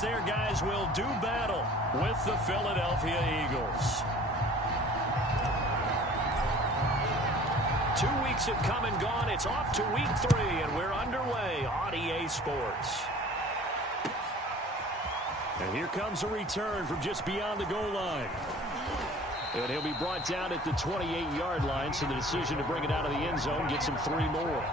as their guys will do battle with the Philadelphia Eagles. 2 weeks have come and gone. It's off to week 3, and we're underway on EA Sports. And here comes a return from just beyond the goal line. And he'll be brought down at the 28-yard line, so the decision to bring it out of the end zone gets him 3 more.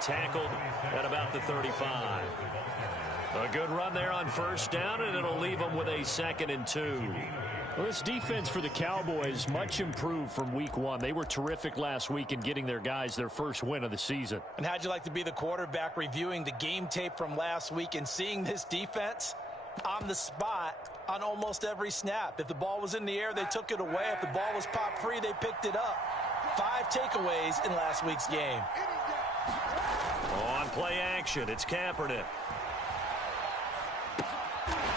Tackled at about the 35. A good run there on first down, and it'll leave them with a 2nd and 2. Well, this defense for the Cowboys much improved from week 1. They were terrific last week in getting their guys their first win of the season. And how'd you like to be the quarterback reviewing the game tape from last week and seeing this defense on the spot on almost every snap? If the ball was in the air, they took it away. If the ball was popped free, they picked it up. 5 takeaways in last week's game. On play action, it's Kaepernick.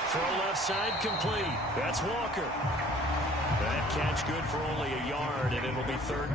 Throw left side complete. That's Walker. That catch good for only a yard, and it'll be 3rd.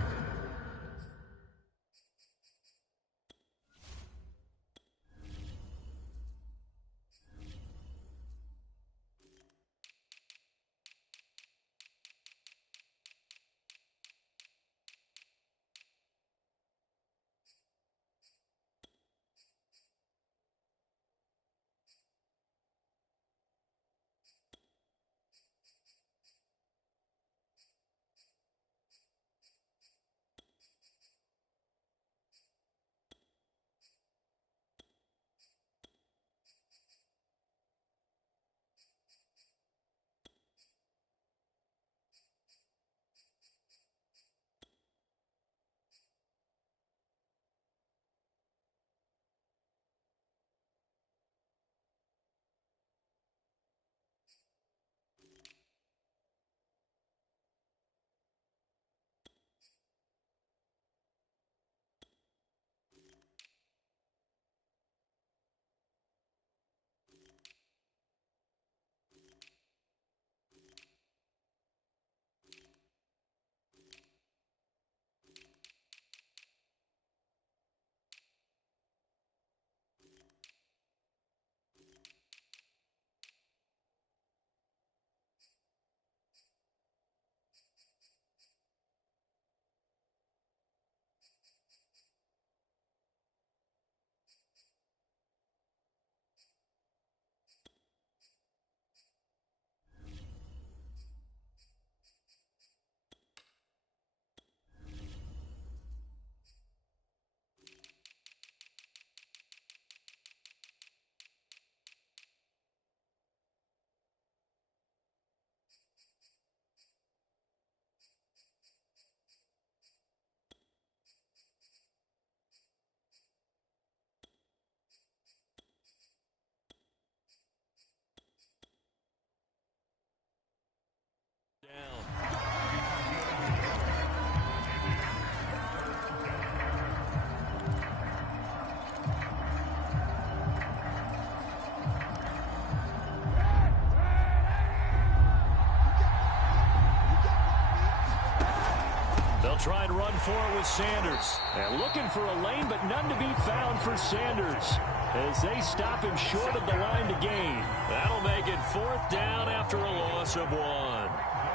Try and run for it with Sanders. And looking for a lane, but none to be found for Sanders as they stop him short of the line to gain. That'll make it 4th down after a loss of 1.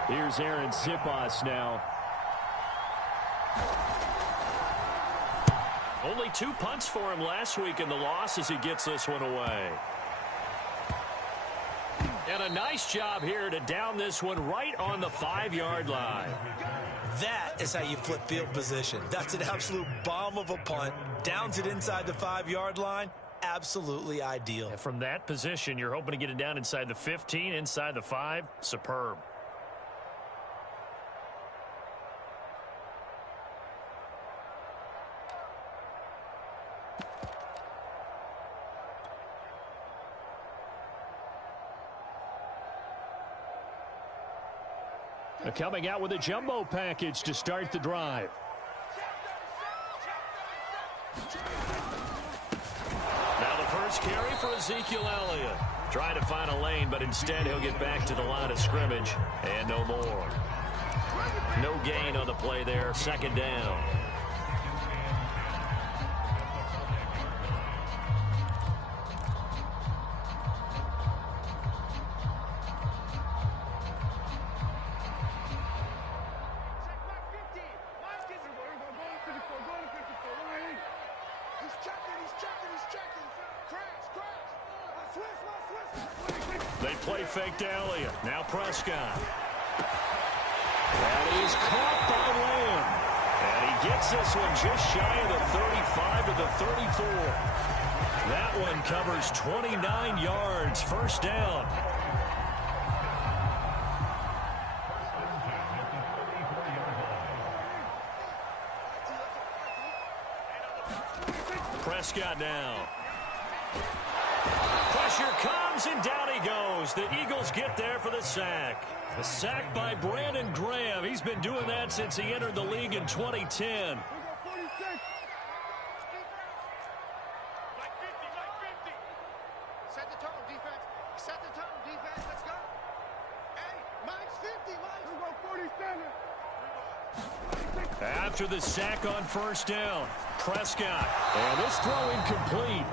Here's Aaron Sipas now. Only 2 punts for him last week in the loss as he gets this one away. And a nice job here to down this one right on the 5-yard line. That is how you flip field position. That's an absolute bomb of a punt. Downs it inside the 5-yard line. Absolutely ideal. And from that position, you're hoping to get it down inside the 15, inside the 5. Superb. Coming out with a jumbo package to start the drive. Now the first carry for Ezekiel Elliott. Trying to find a lane, but instead he'll get back to the line of scrimmage. And no more. No gain on the play there. Second down. They play fake to Elliott. Now Prescott. And he's caught by Lamb. And he gets this one just shy of the 35 to the 34. That one covers 29 yards. First down. Prescott now. Pressure comes, and down he goes. The Eagles get there for the sack. A sack by Brandon Graham. He's been doing that since he entered the league in 2010. Set the tone, defense. Set the tone, defense. Let's go. Hey, Mike's 50, Mike. We go 47. After the sack on first down, Prescott. And this throw incomplete.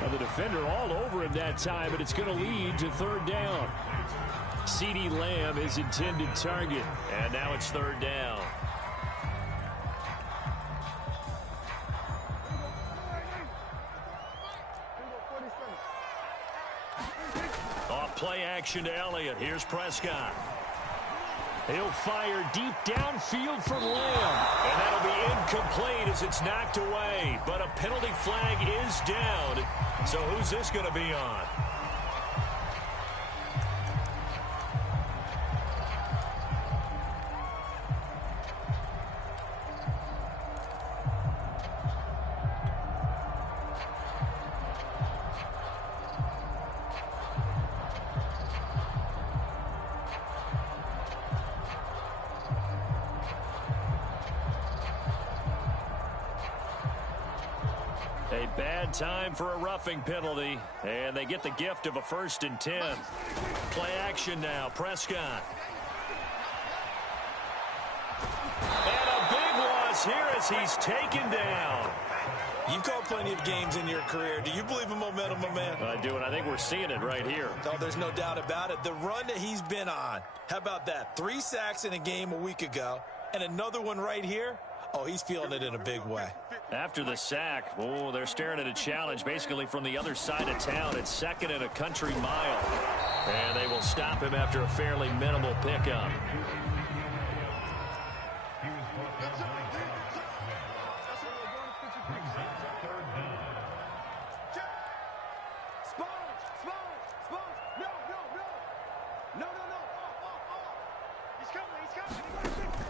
Well, the defender all over him that time, but it's going to lead to third down. CeeDee Lamb is intended target. And now it's third down. Off play action to Elliott. Here's Prescott. He'll fire deep downfield for Lamb. And that'll be incomplete as it's knocked away. But a penalty flag is down. So who's this going to be on? A bad time for a roughing penalty, and they get the gift of a 1st and 10. Play action now, Prescott. And a big loss here as he's taken down. You've called plenty of games in your career. Do you believe in momentum, my man? I do, and I think we're seeing it right here. No, there's no doubt about it. The run that he's been on, how about that? 3 sacks in a game a week ago, and another one right here. Oh, he's feeling it in a big way. After the sack, oh, they're staring at a challenge basically from the other side of town. It's 2nd and a country mile. And they will stop him after a fairly minimal pickup.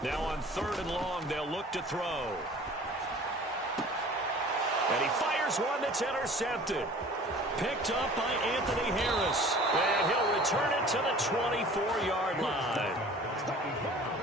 Now on 3rd and long, they'll look to throw. And he fires one that's intercepted. Picked up by Anthony Harris. And he'll return it to the 24-yard line.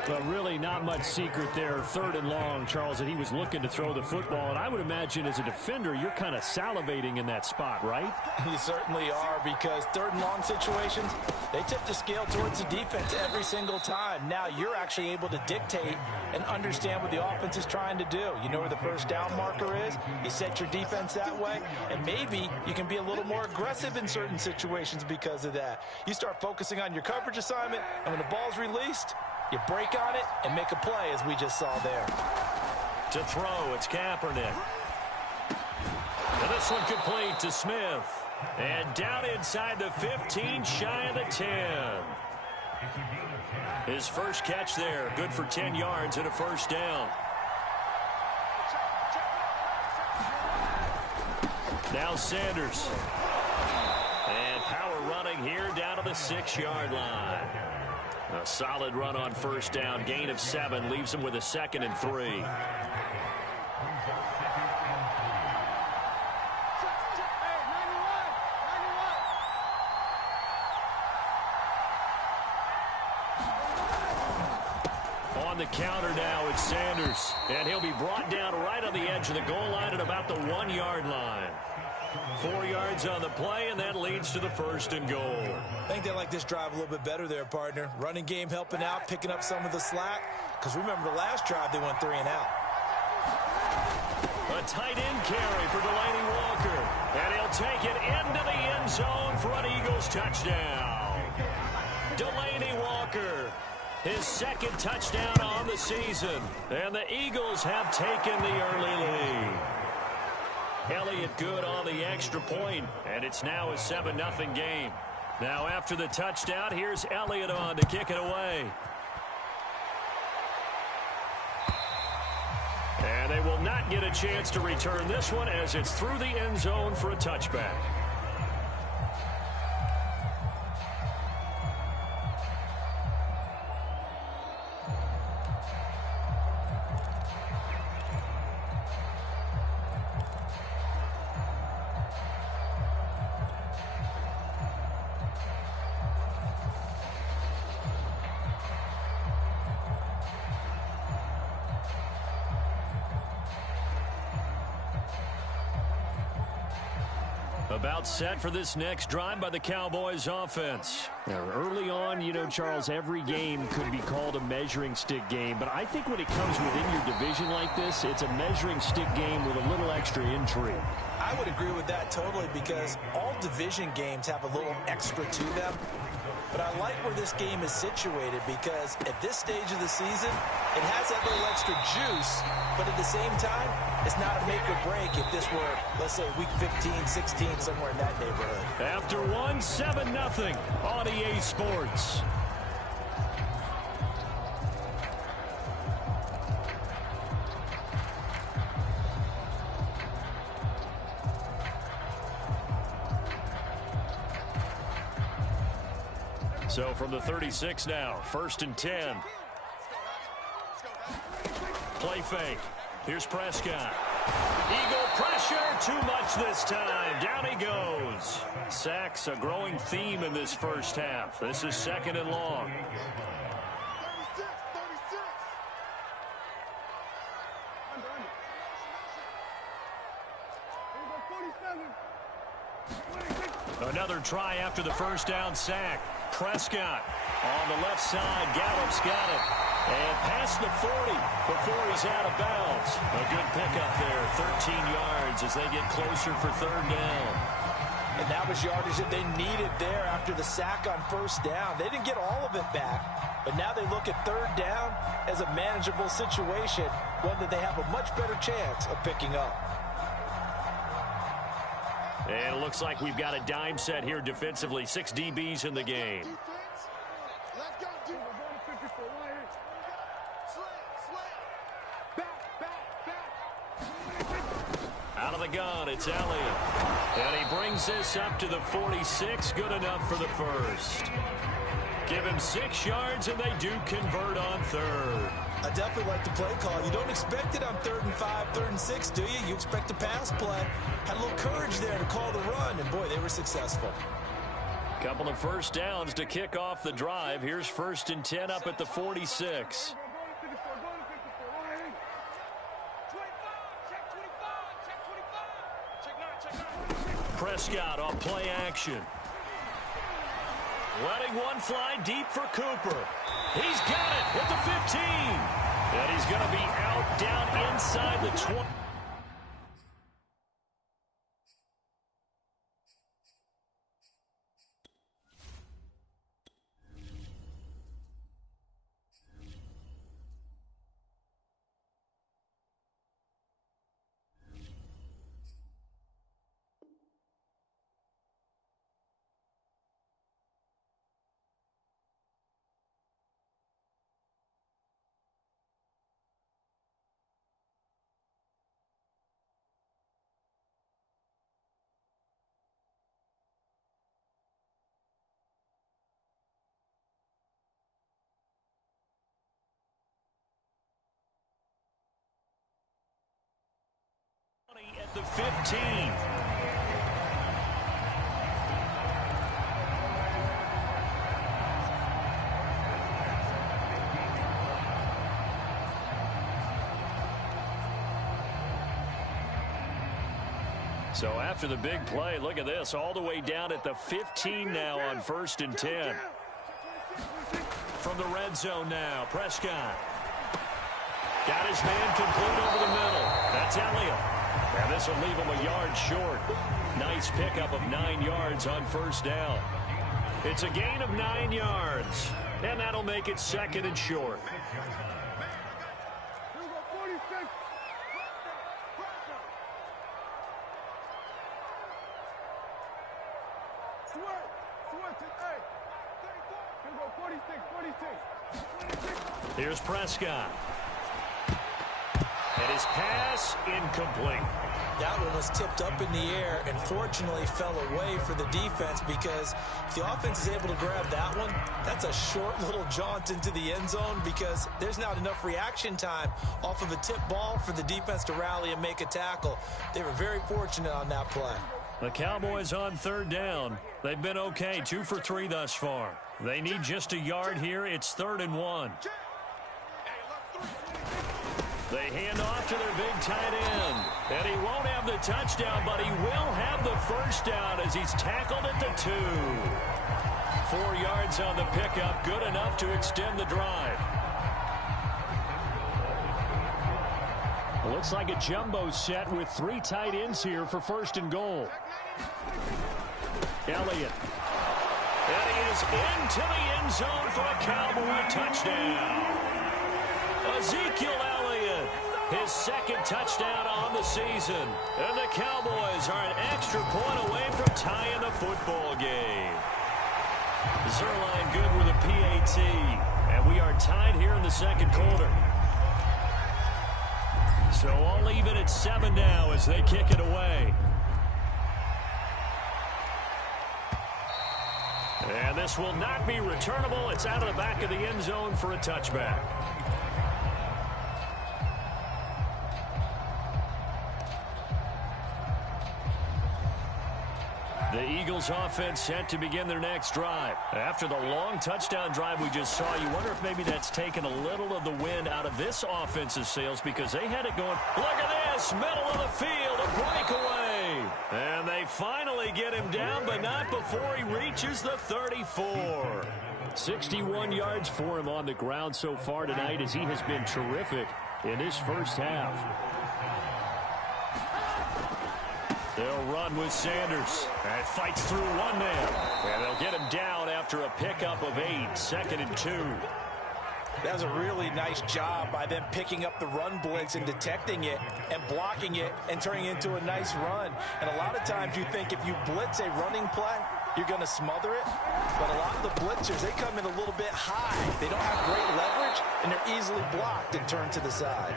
Well, really not much secret there. 3rd and long, Charles, that he was looking to throw the football. And I would imagine as a defender, you're kind of salivating in that spot, right? You certainly are, because 3rd and long situations, they tip the scale towards the defense every single time. Now you're actually able to dictate and understand what the offense is trying to do. You know where the first down marker is. You set your defense that way, and maybe you can be a little more aggressive in certain situations because of that. You start focusing on your coverage assignment, and when the ball's released, you break on it and make a play, as we just saw there. To throw, it's Kaepernick. And this one complete to Smith. And down inside the 15, shy of the 10. His first catch there, good for 10 yards and a first down. Now Sanders. And power running here down to the 6-yard line. A solid run on first down. Gain of 7 leaves him with a 2nd and 3. the counter now. It's Sanders. And he'll be brought down right on the edge of the goal line at about the 1-yard line. 4 yards on the play, and that leads to the 1st and goal. I think they like this drive a little bit better there, partner. Running game helping out, picking up some of the slack. Because remember the last drive, they went 3 and out. A tight end carry for Delaney Walker. And he'll take it into the end zone for an Eagles touchdown. Delaney Walker, his 2nd touchdown on the season. And the Eagles have taken the early lead. Elliott good on the extra point, and it's now a 7-0 game. Now after the touchdown, here's Elliott on to kick it away. And they will not get a chance to return this one as it's through the end zone for a touchback. About set for this next drive by the Cowboys offense. Now, early on, you know, Charles, every game could be called a measuring stick game. But I think when it comes within your division like this, it's a measuring stick game with a little extra intrigue. I would agree with that totally because all division games have a little extra to them. But I like where this game is situated because at this stage of the season, it has that little extra juice, but at the same time, it's not a make or break if this were, let's say, week 15, 16, somewhere in that neighborhood. After 7-0 on EA Sports. So from the 36 now, 1st and 10. Play fake. Here's Prescott. Eagle pressure, too much this time. Down he goes. Sacks, a growing theme in this first half. This is 2nd and long. 36. Another try after the first down sack. Prescott on the left side. Gallup's got it. And past the 40 before he's out of bounds. A good pickup there. 13 yards as they get closer for 3rd down. And that was yardage that they needed there after the sack on 1st down. They didn't get all of it back. But now they look at 3rd down as a manageable situation. One that they have a much better chance of picking up. And it looks like we've got a dime set here defensively. 6 DBs in the game. Out of the gun, it's Elliott. And he brings this up to the 46. Good enough for the 1st. Give him 6 yards, and they do convert on 3rd. I definitely like the play call. You don't expect it on 3rd and 5, 3rd and 6, do you? You expect a pass play. Had a little courage there to call the run, and boy, they were successful. Couple of 1st downs to kick off the drive. Here's 1st and 10 up at the 46. Prescott on play action. Letting one fly deep for Cooper. He's got it at the 15. And he's going to be out down inside the 20. At the 15. So after the big play, look at this, all the way down at the 15 now on 1st and 10. From the red zone now, Prescott. Got his man complete over the middle. That's Elliott. And this will leave him a yard short. Nice pickup of 9 yards on 1st down. It's a gain of 9 yards. And that'll make it 2nd and short. Here's Prescott. And his pass incomplete. That one was tipped up in the air and fortunately fell away for the defense, because if the offense is able to grab that one, that's a short little jaunt into the end zone, because there's not enough reaction time off of a tip ball for the defense to rally and make a tackle. They were very fortunate on that play. The Cowboys on 3rd down. They've been okay, 2 for 3 thus far. They need just a yard here. It's 3rd and 1. They hand off to their big tight end. And he won't have the touchdown, but he will have the 1st down as he's tackled at the 2. 4 yards on the pickup, good enough to extend the drive. Looks like a jumbo set with 3 tight ends here for 1st and goal. Elliott. And he is into the end zone for a Cowboy touchdown. Ezekiel Elliott, his 2nd touchdown on the season. And the Cowboys are an extra point away from tying the football game. Zerline good with a PAT. And we are tied here in the 2nd quarter. So all even at 7 now as they kick it away. And this will not be returnable. It's out of the back of the end zone for a touchback. The Eagles offense set to begin their next drive. After the long touchdown drive we just saw, you wonder if maybe that's taken a little of the wind out of this offense's sails, because they had it going. Look at this, middle of the field, a breakaway. And they finally get him down, but not before he reaches the 34. 61 yards for him on the ground so far tonight, as he has been terrific in his first half. They'll run with Sanders. And fights through one man. And they'll get him down after a pickup of 8. 2nd and 2. That was a really nice job by them picking up the run blitz and detecting it and blocking it and turning it into a nice run. And a lot of times you think if you blitz a running play, you're going to smother it. But a lot of the blitzers, they come in a little bit high. They don't have great leverage, and they're easily blocked and turned to the side.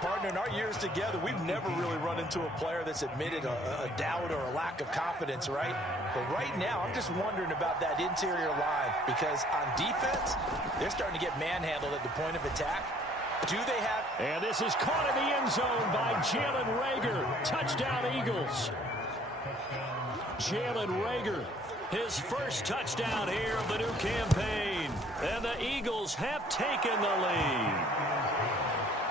Partner, in our years together, we've never really run into a player that's admitted a doubt or a lack of confidence, right? But right now, I'm just wondering about that interior line, because on defense, they're starting to get manhandled at the point of attack. Do they have... And this is caught in the end zone by Jalen Reagor. Touchdown, Eagles. Jalen Reagor, his first touchdown here of the new campaign. And the Eagles have taken the lead.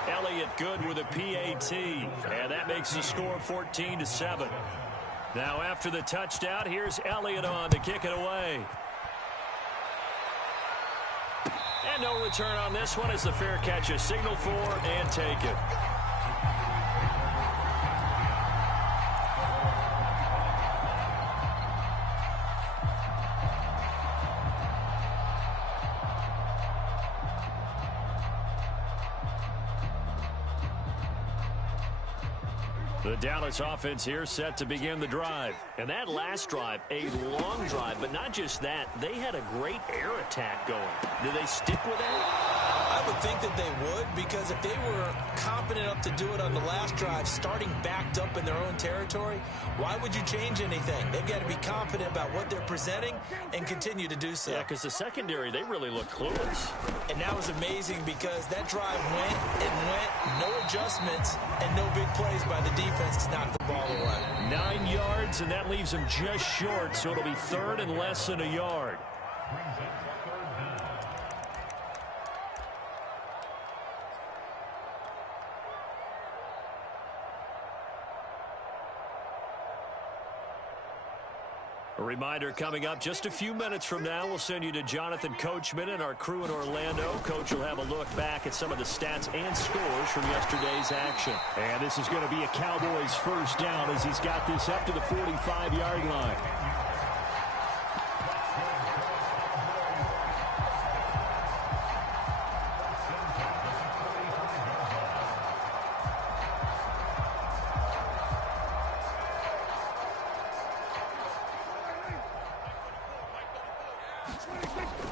Elliott good with a PAT, and that makes the score 14-7. Now after the touchdown, here's Elliott on to kick it away. And no return on this one as the fair catch is signaled for and taken. The Dallas offense here set to begin the drive. And that last drive, a long drive, but not just that, they had a great air attack going. Do they stick with that? I would think that they would, because if they were confident enough to do it on the last drive, starting backed up in their own territory, why would you change anything? They've got to be confident about what they're presenting and continue to do so. Yeah, because the secondary, they really look clueless. And that was amazing, because that drive went and went, no adjustments, and no big plays by the defense to knock the ball away. 9 yards, and that leaves them just short, so it'll be 3rd and less than a yard. reminder coming up just a few minutes from now, we'll send you to Jonathan Coachman and our crew in Orlando. Coach will have a look back at some of the stats and scores from yesterday's action. And this is going to be a Cowboys first down as he's got this up to the 45-yard line.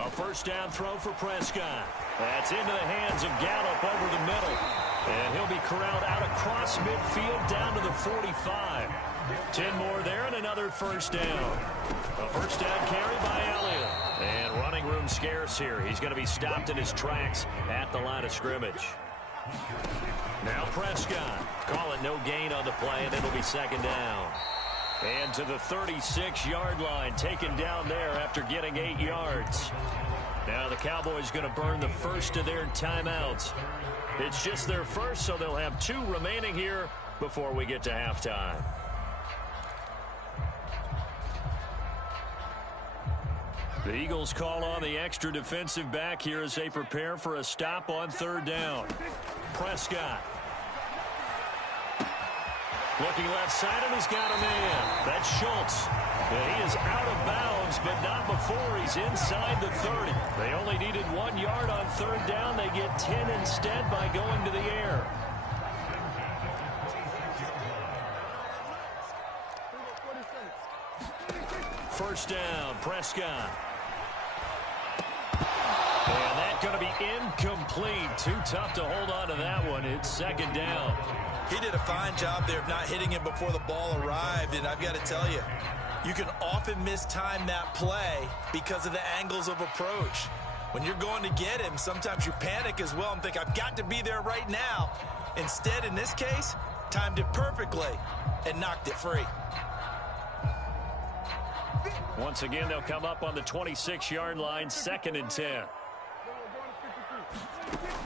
A first down throw for Prescott. That's into the hands of Gallup over the middle. And he'll be corralled out across midfield down to the 45. 10 more there and another first down. A first down carry by Elliott. And running room scarce here. He's going to be stopped in his tracks at the line of scrimmage. Now Prescott. Call it no gain on the play, and it'll be second down. And to the 36-yard line, taken down there after getting 8 yards. Now the Cowboys going to burn the first of their timeouts. It's just their first, so they'll have 2 remaining here before we get to halftime. The Eagles call on the extra defensive back here as they prepare for a stop on third down. Prescott. Looking left side, and he's got a man. That's Schultz. And he is out of bounds, but not before he's inside the 30. They only needed 1 yard on third down. They get 10 instead by going to the air. First down, Prescott. And that's going to be incomplete. Too tough to hold on to that one. It's second down. He did a fine job there of not hitting him before the ball arrived, and I've got to tell you, you can often mistime that play because of the angles of approach. When you're going to get him, sometimes you panic as well and think, I've got to be there right now. Instead, in this case, timed it perfectly and knocked it free. Once again, they'll come up on the 26-yard line, 2nd and 10.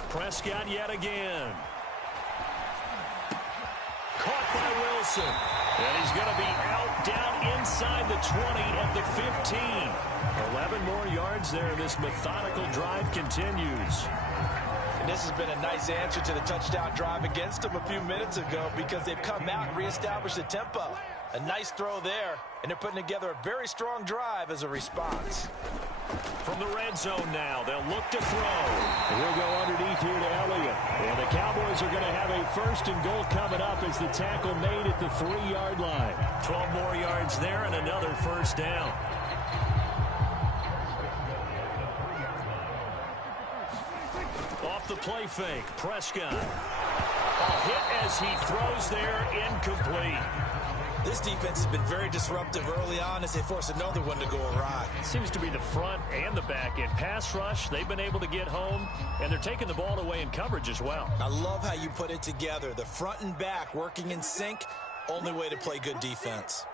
Prescott yet again. Caught by Wilson. And he's going to be out down inside the 20 at the 15. 11 more yards there. This methodical drive continues. And this has been a nice answer to the touchdown drive against them a few minutes ago because they've come out and reestablished the tempo. A nice throw there, and they're putting together a very strong drive as a response. From the red zone now, they'll look to throw. We'll go underneath here to Elliott. And the Cowboys are going to have a first and goal coming up as the tackle made at the 3-yard line. 12 more yards there and another first down. Off the play fake, Prescott. A hit as he throws there, incomplete. This defense has been very disruptive early on as they force another one to go awry. It seems to be the front and the back end. Pass rush, they've been able to get home, and they're taking the ball away in coverage as well. I love how you put it together. The front and back working in sync, only way to play good defense.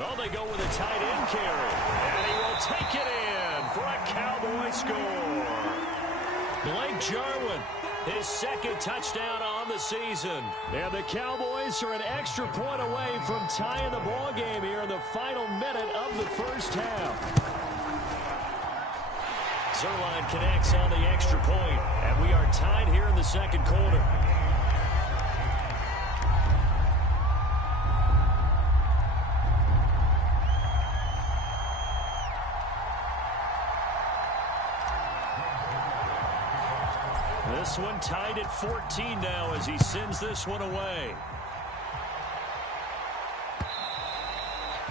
Oh, they go with a tight end carry, and he will take it in for a Cowboy score. Blake Jarwin, his 2nd touchdown on the season. And the Cowboys are an extra point away from tying the ball game here in the final minute of the first half. Zerline connects on the extra point, and we are tied here in the second quarter. This one tied at 14 now as he sends this one away.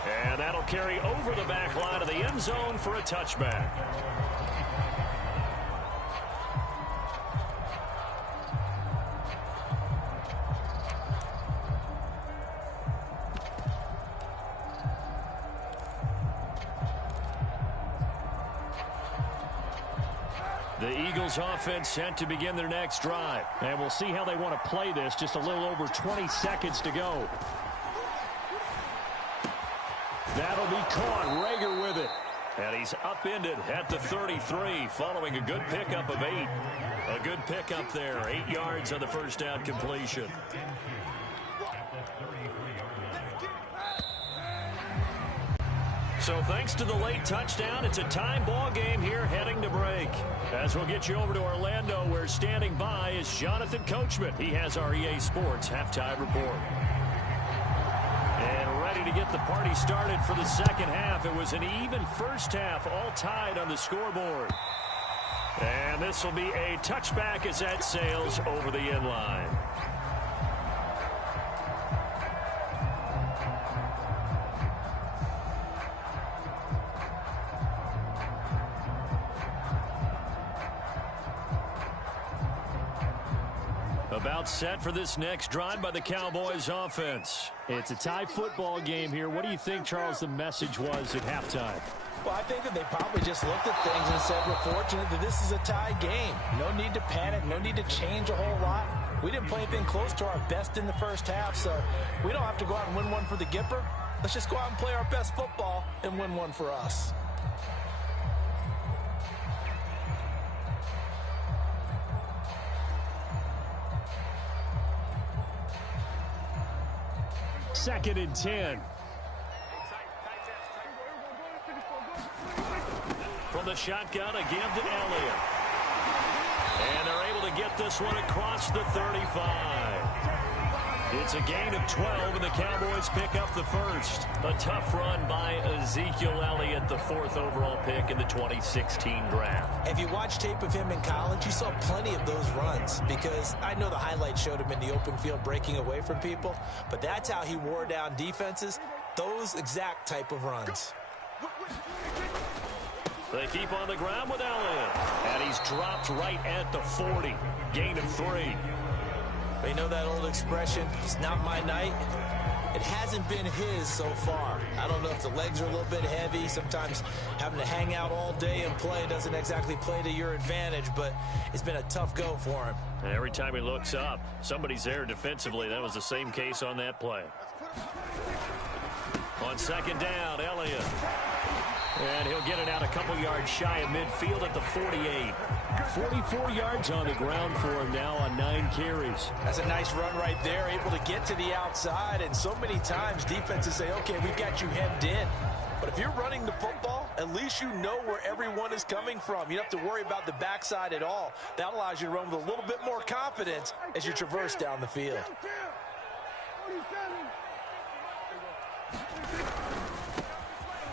And that'll carry over the back line of the end zone for a touchback. The Eagles offense set to begin their next drive. And we'll see how they want to play this. Just a little over 20 seconds to go. That'll be caught. Rager with it. And he's upended at the 33 following a good pickup of 8. A good pickup there. 8 yards on the first down completion. So thanks to the late touchdown, it's a tie ball game here heading to break. As we'll get you over to Orlando, where standing by is Jonathan Coachman. He has our EA Sports halftime report. And ready to get the party started for the second half. It was an even first half, all tied on the scoreboard. And this will be a touchback as that sails over the end line. About set for this next drive by the Cowboys offense. It's a tie football game here. What do you think, Charles, the message was at halftime? Well, I think that they probably just looked at things and said, we're fortunate that this is a tie game. No need to panic. No need to change a whole lot. We didn't play anything close to our best in the first half, so we don't have to go out and win one for the Gipper. Let's just go out and play our best football and win one for us. Second and 10. From the shotgun, a give to Elliott. And they're able to get this one across the 35. It's a gain of 12, and the Cowboys pick up the first. A tough run by Ezekiel Elliott, the 4th overall pick in the 2016 draft. If you watch tape of him in college, you saw plenty of those runs, because I know the highlights showed him in the open field breaking away from people, but that's how he wore down defenses, those exact type of runs. They keep on the ground with Elliott, and he's dropped right at the 40. Gain of 3. You know that old expression, it's not my night? It hasn't been his so far. I don't know if the legs are a little bit heavy. Sometimes having to hang out all day and play doesn't exactly play to your advantage, but it's been a tough go for him. And every time he looks up, somebody's there defensively. That was the same case on that play. On second down, Elliott. And he'll get it out a couple yards shy of midfield at the 48. 44 yards on the ground for him now on 9 carries. That's a nice run right there, able to get to the outside. And so many times defenses say, okay, we've got you hemmed in. But if you're running the football, at least you know where everyone is coming from. You don't have to worry about the backside at all. That allows you to run with a little bit more confidence as you traverse down the field.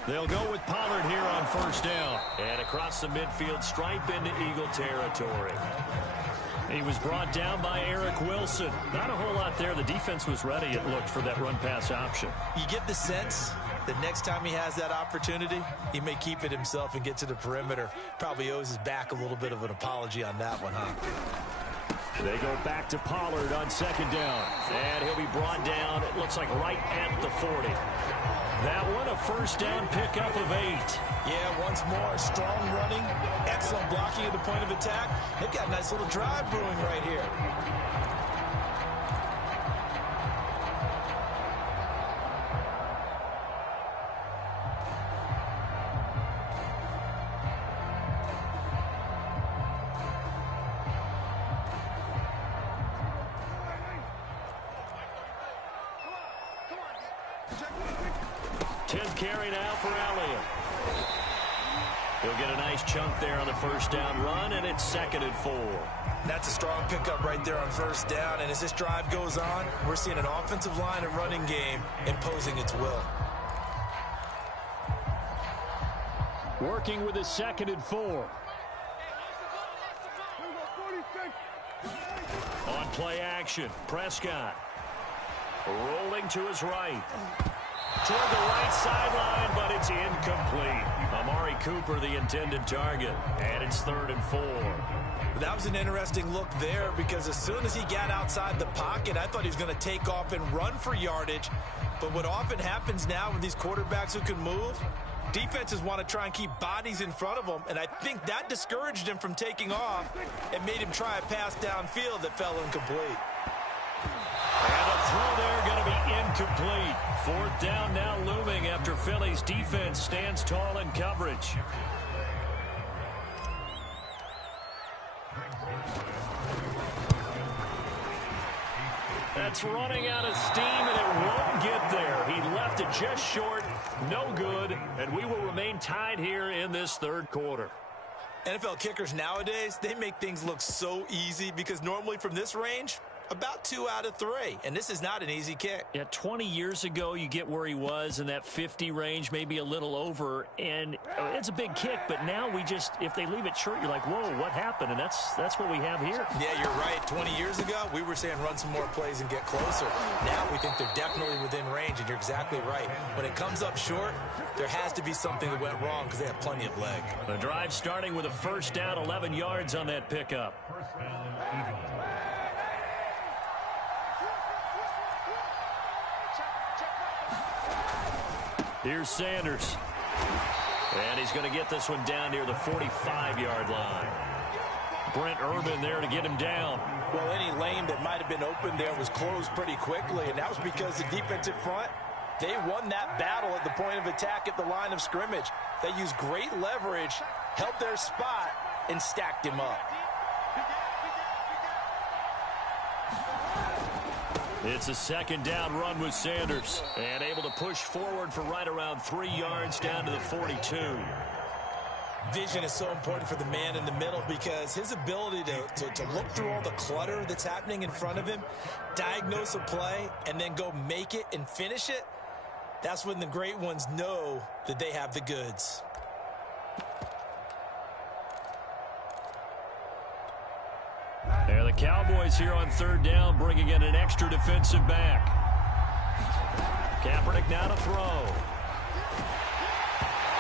They'll go with Pollard here on first down. And across the midfield stripe into Eagle territory. He was brought down by Eric Wilson. Not a whole lot there. The defense was ready, it looked, for that run-pass option. You get the sense that next time he has that opportunity, he may keep it himself and get to the perimeter. Probably owes his back a little bit of an apology on that one, huh? They go back to Pollard on second down. And he'll be brought down, it looks like, right at the 40. That one, a first down pickup of 8. Yeah, once more, strong running, excellent blocking at the point of attack. They've got a nice little drive brewing right here. Carry now for Elliott. He'll get a nice chunk there on the first down run, and it's 2nd and 4. That's a strong pickup right there on first down, and as this drive goes on, we're seeing an offensive line and running game imposing its will. Working with a 2nd and 4. On play action, Prescott rolling to his right. Toward the right sideline, but it's incomplete. Amari Cooper, the intended target, and it's 3rd and 4. That was an interesting look there, because as soon as he got outside the pocket, I thought he was going to take off and run for yardage. But what often happens now with these quarterbacks who can move, defenses want to try and keep bodies in front of them, and I think that discouraged him from taking off and made him try a pass downfield that fell incomplete. And a throw there going to be incomplete. 4th down now looming after Philly's defense stands tall in coverage. That's running out of steam, and it won't get there. He left it just short, No good, and we will remain tied here in this third quarter. NFL kickers nowadays, they make things look so easy because normally from this range, about 2 out of 3, and this is not an easy kick. Yeah, 20 years ago, you get where he was in that 50 range, maybe a little over, and it's a big kick, but now we just, if they leave it short, you're like, whoa, what happened? And that's what we have here. Yeah, you're right. 20 years ago, we were saying run some more plays and get closer. Now we think they're definitely within range, and you're exactly right. When it comes up short, there has to be something that went wrong because they have plenty of leg. The drive starting with a first down, 11 yards on that pickup. Here's Sanders. And he's going to get this one down near the 45-yard line. Brent Urban there to get him down. Well, any lane that might have been open there was closed pretty quickly, and that was because the defensive front, they won that battle at the point of attack at the line of scrimmage. They used great leverage, held their spot, and stacked him up. It's a second down run with Sanders, and able to push forward for right around 3 yards down to the 42. Vision is so important for the man in the middle because his ability to look through all the clutter that's happening in front of him, diagnose a play, and then go make it and finish it, that's when the great ones know that they have the goods. There the Cowboys here on third down, bringing in an extra defensive back. Kaepernick now to throw.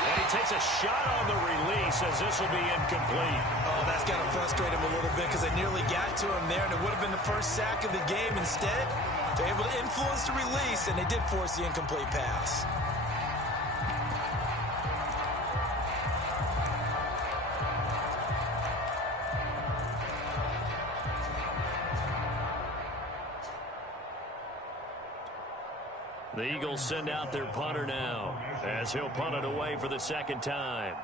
And he takes a shot on the release as this will be incomplete. Oh, that's got to frustrate him a little bit because they nearly got to him there, and it would have been the first sack of the game. Instead, they're able to influence the release, and they did force the incomplete pass. The Eagles send out their punter now as he'll punt it away for the second time.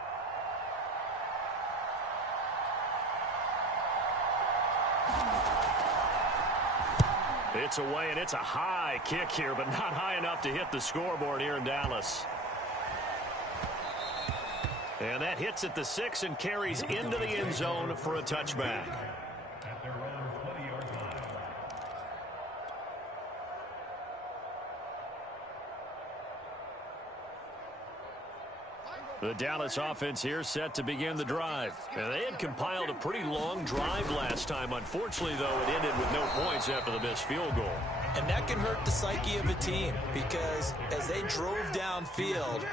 It's away, and it's a high kick here, but not high enough to hit the scoreboard here in Dallas. And that hits at the 6 and carries into the end zone for a touchback. The Dallas offense here set to begin the drive. And they had compiled a pretty long drive last time. Unfortunately, though, it ended with no points after the missed field goal. And that can hurt the psyche of a team because as they drove downfield,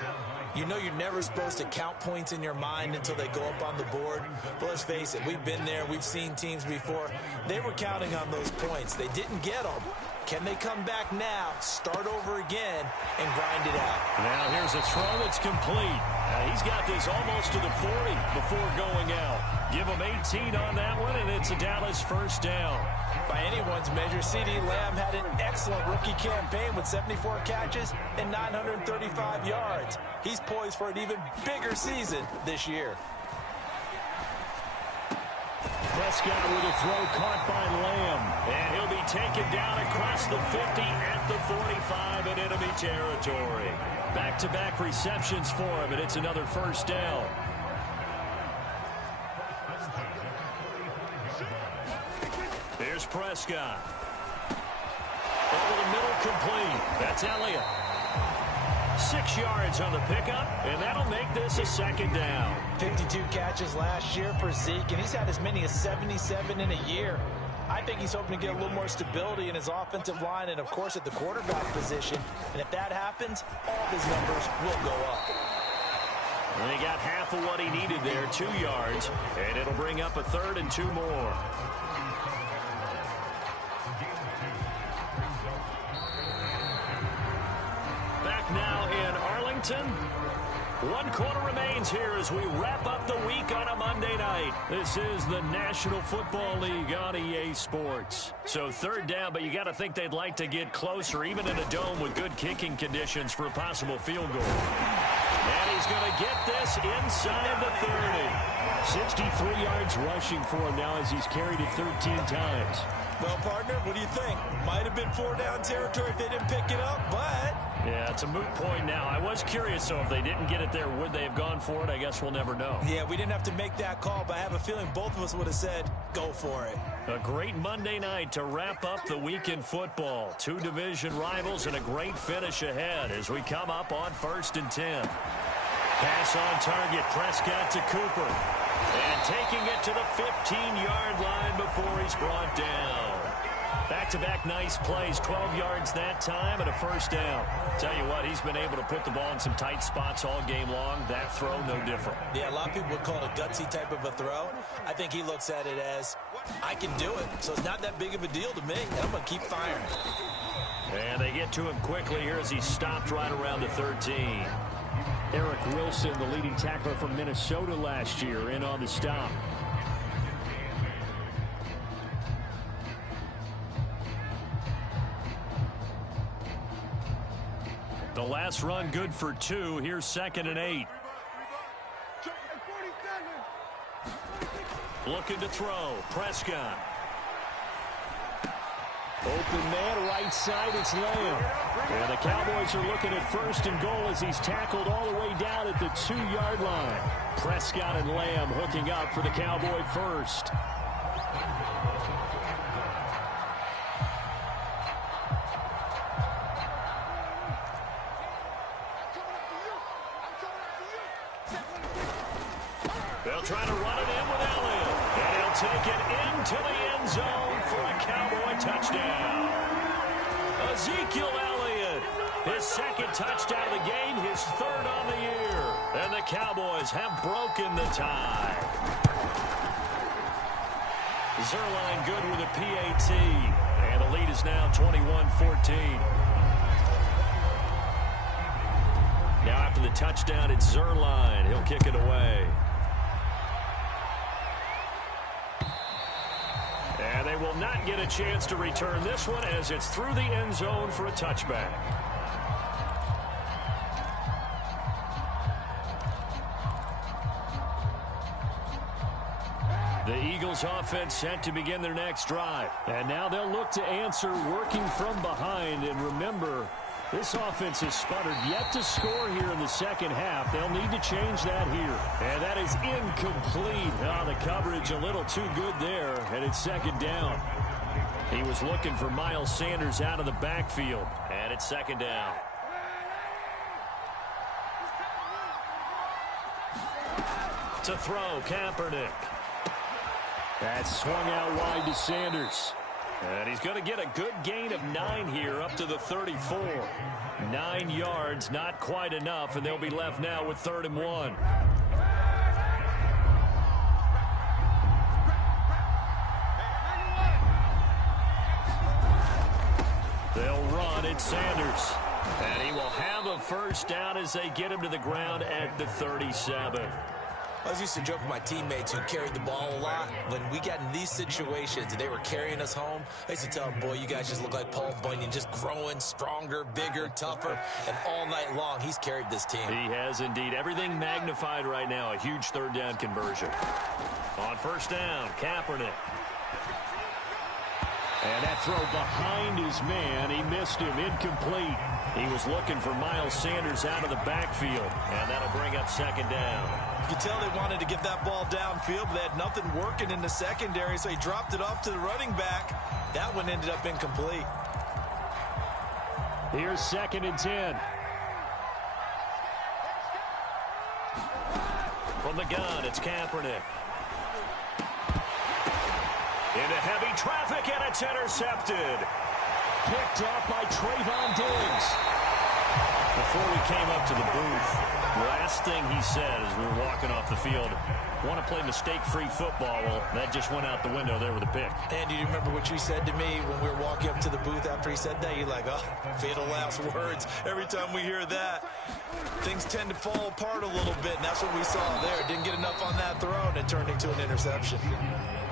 you know you're never supposed to count points in your mind until they go up on the board. But let's face it, we've been there. We've seen teams before. They were counting on those points. They didn't get them. Can they come back now, start over again, and grind it out? Now here's a throw that's complete. He's got this almost to the 40 before going out. Give him 18 on that one, and it's a Dallas first down. By anyone's measure, CeeDee Lamb had an excellent rookie campaign with 74 catches and 935 yards. He's poised for an even bigger season this year. Prescott with a throw caught by Lamb. And he'll be taken down across the 50 at the 45 in enemy territory. Back-to-back receptions for him, and it's another first down. Here's Prescott. Over the middle, complete. That's Elliott. 6 yards on the pickup, and that'll make this a second down. 52 catches last year for Zeke, and he's had as many as 77 in a year. I think he's hoping to get a little more stability in his offensive line and, of course, at the quarterback position. And if that happens, all of his numbers will go up. And he got half of what he needed there, 2 yards, and it'll bring up a third and 2 more. Back now in Arlington. 1 quarter remains here as we wrap up the week on a Monday night. This is the National Football League on EA Sports. So third down, but you got to think they'd like to get closer, even in a dome with good kicking conditions for a possible field goal. And he's going to get this inside the 30. 63 yards rushing for him now as he's carried it 13 times. Well, partner, what do you think? Might have been 4-down territory if they didn't pick it up, but... Yeah, it's a moot point now. I was curious, so if they didn't get it there, would they have gone for it? I guess we'll never know. Yeah, we didn't have to make that call, but I have a feeling both of us would have said, go for it. A great Monday night to wrap up the week in football. Two division rivals and a great finish ahead as we come up on 1st and 10. Pass on target, Prescott to Cooper. And taking it to the 15-yard line before he's brought down. Back-to-back nice plays, 12 yards that time and a first down. Tell you what, he's been able to put the ball in some tight spots all game long. That throw, no different. Yeah, a lot of people would call it a gutsy type of a throw. I think he looks at it as, I can do it. So it's not that big of a deal to me, and I'm going to keep firing. And they get to him quickly here as he stopped right around the 13. Eric Wilson, the leading tackler from Minnesota last year, in on the stop. The last run good for 2. Here's 2nd and 8. Looking to throw. Prescott. Open man, right side, it's Lamb. And the Cowboys are looking at 1st and goal as he's tackled all the way down at the 2-yard line. Prescott and Lamb hooking up for the Cowboy first. They'll try to run it in with Elliott. And he'll take it into the end zone for a Cowboy touchdown. Ezekiel Elliott, his 2nd touchdown of the game, his 3rd on the year. And the Cowboys have broken the tie. Zerline good with a PAT. And the lead is now 21-14. Now after the touchdown, it's Zerline. He'll kick it away. And they will not get a chance to return this one as it's through the end zone for a touchback. The Eagles offense set to begin their next drive. And now they'll look to answer working from behind. And remember, this offense has sputtered yet to score here in the second half. They'll need to change that here. And that is incomplete. Oh, the coverage a little too good there. And it's 2nd down. He was looking for Miles Sanders out of the backfield. And it's 2nd down. To throw, Kaepernick. That's swung out wide to Sanders. And he's going to get a good gain of 9 here up to the 34. 9 yards, not quite enough, and they'll be left now with 3rd and 1. They'll run it, Sanders. And he will have a first down as they get him to the ground at the 37. I was used to joke with my teammates who carried the ball a lot. When we got in these situations and they were carrying us home, I used to tell them, boy, you guys just look like Paul Bunyan, just growing stronger, bigger, tougher. And all night long, he's carried this team. He has indeed. Everything magnified right now. A huge 3rd down conversion. On 1st down, Kaepernick. And that throw behind his man. He missed him. Incomplete. He was looking for Miles Sanders out of the backfield. And that'll bring up 2nd down. You could tell they wanted to get that ball downfield, but they had nothing working in the secondary, so he dropped it off to the running back. That one ended up incomplete. Here's 2nd and 10. From the gun, it's Kaepernick. Into heavy traffic, and it's intercepted. Picked up by Trayvon Diggs. Before we came up to the booth, last thing he said as we were walking off the field, want to play mistake-free football. Well, that just went out the window there with a pick. And do you remember what you said to me when we were walking up to the booth after he said that? You're like, oh, fatal last words. Every time we hear that, things tend to fall apart a little bit, and that's what we saw there. Didn't get enough on that throw, and it turned into an interception.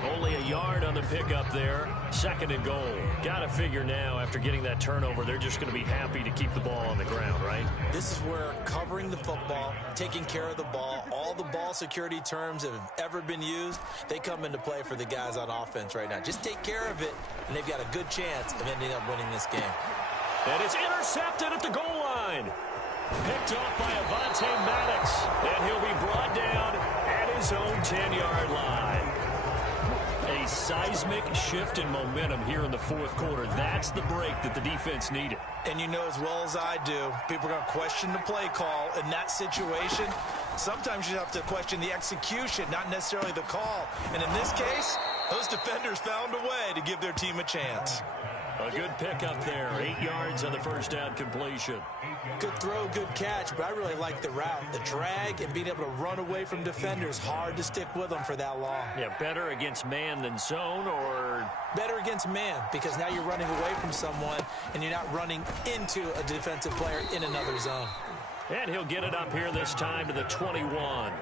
Only a yard on the pickup there. 2nd and goal. Got to figure now, after getting that turnover, they're just going to be happy to keep the ball on the ground, right? This is where covering the football, taking care of the ball, all the ball security terms that have ever been used, they come into play for the guys on offense right now. Just take care of it, and they've got a good chance of ending up winning this game. And it's intercepted at the goal line. Picked off by Avonte Maddox, and he'll be brought down at his own 10-yard line. A seismic shift in momentum here in the 4th quarter. That's the break that the defense needed. And you know as well as I do, people are going to question the play call in that situation. Sometimes you have to question the execution, not necessarily the call. And in this case, those defenders found a way to give their team a chance. A good pickup there. 8 yards on the first down completion. Good throw, good catch, but I really like the route. The drag and being able to run away from defenders, hard to stick with them for that long. Yeah, better against man than zone, or? Better against man, because now you're running away from someone and you're not running into a defensive player in another zone. And he'll get it up here this time to the 21.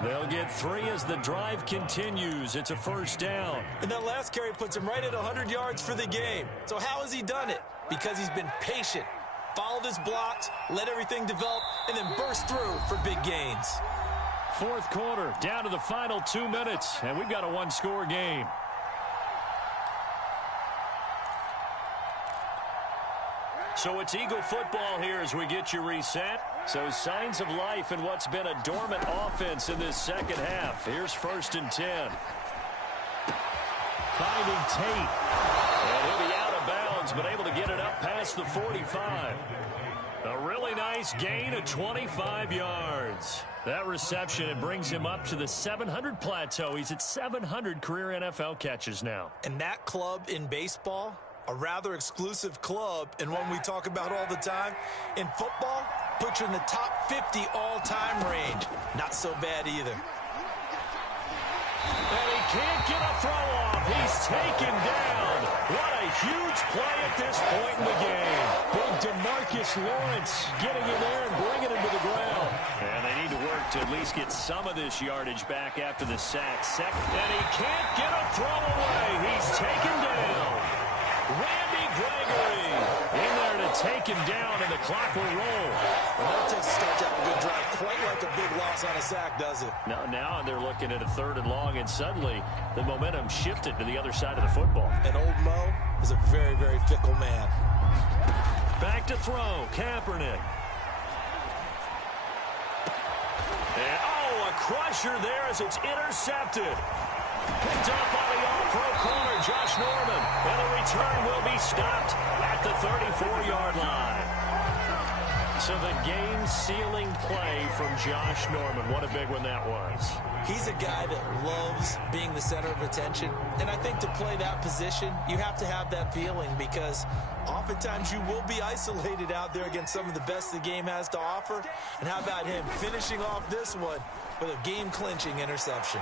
They'll get 3 as the drive continues. It's a first down. And that last carry puts him right at 100 yards for the game. So how has he done it? Because he's been patient, followed his blocks, let everything develop, and then burst through for big gains. 4th quarter, down to the final 2 minutes, and we've got a 1-score game. So it's Eagle football here as we get you reset. So signs of life in what's been a dormant offense in this second half. Here's 1st and 10. Finding Tate. And he'll be out of bounds, but able to get it up past the 45. A really nice gain of 25 yards. That reception, it brings him up to the 700 plateau. He's at 700 career NFL catches now. And that club in baseball, a rather exclusive club, and one we talk about all the time. In football, put you in the top 50 all-time range. Not so bad either. And he can't get a throw off. He's taken down. What a huge play at this point in the game. Big DeMarcus Lawrence getting in there and bringing him to the ground. And they need to work to at least get some of this yardage back after the sack. And he can't get a throw away. He's taken down. Randy Gregory in there to take him down, and the clock will roll. Well, that takes a start to have a good drive. Quite like a big loss on a sack, does it? Now they're looking at a 3rd and long, and suddenly the momentum shifted to the other side of the football. And old Mo is a very, very fickle man. Back to throw, Kaepernick. And, a crusher there as it's intercepted. Picked up by the all-pro corner, Josh Norman. And the return will be stopped at the 34-yard line. So the game-sealing play from Josh Norman. What a big one that was. He's a guy that loves being the center of attention. And I think to play that position, you have to have that feeling, because oftentimes you will be isolated out there against some of the best the game has to offer. And how about him finishing off this one with a game-clinching interception?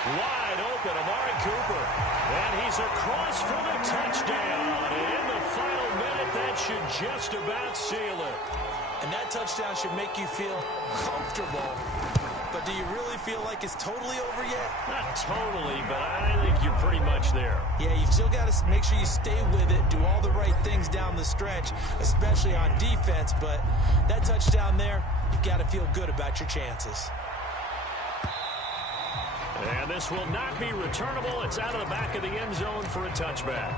Wide open, Amari Cooper. And he's across for the touchdown. And in the final minute, that should just about seal it. And that touchdown should make you feel comfortable. But do you really feel like it's totally over yet? Not totally, but I think you're pretty much there. Yeah, you've still got to make sure you stay with it, do all the right things down the stretch, especially on defense. But that touchdown there, you've got to feel good about your chances. And this will not be returnable. It's out of the back of the end zone for a touchback.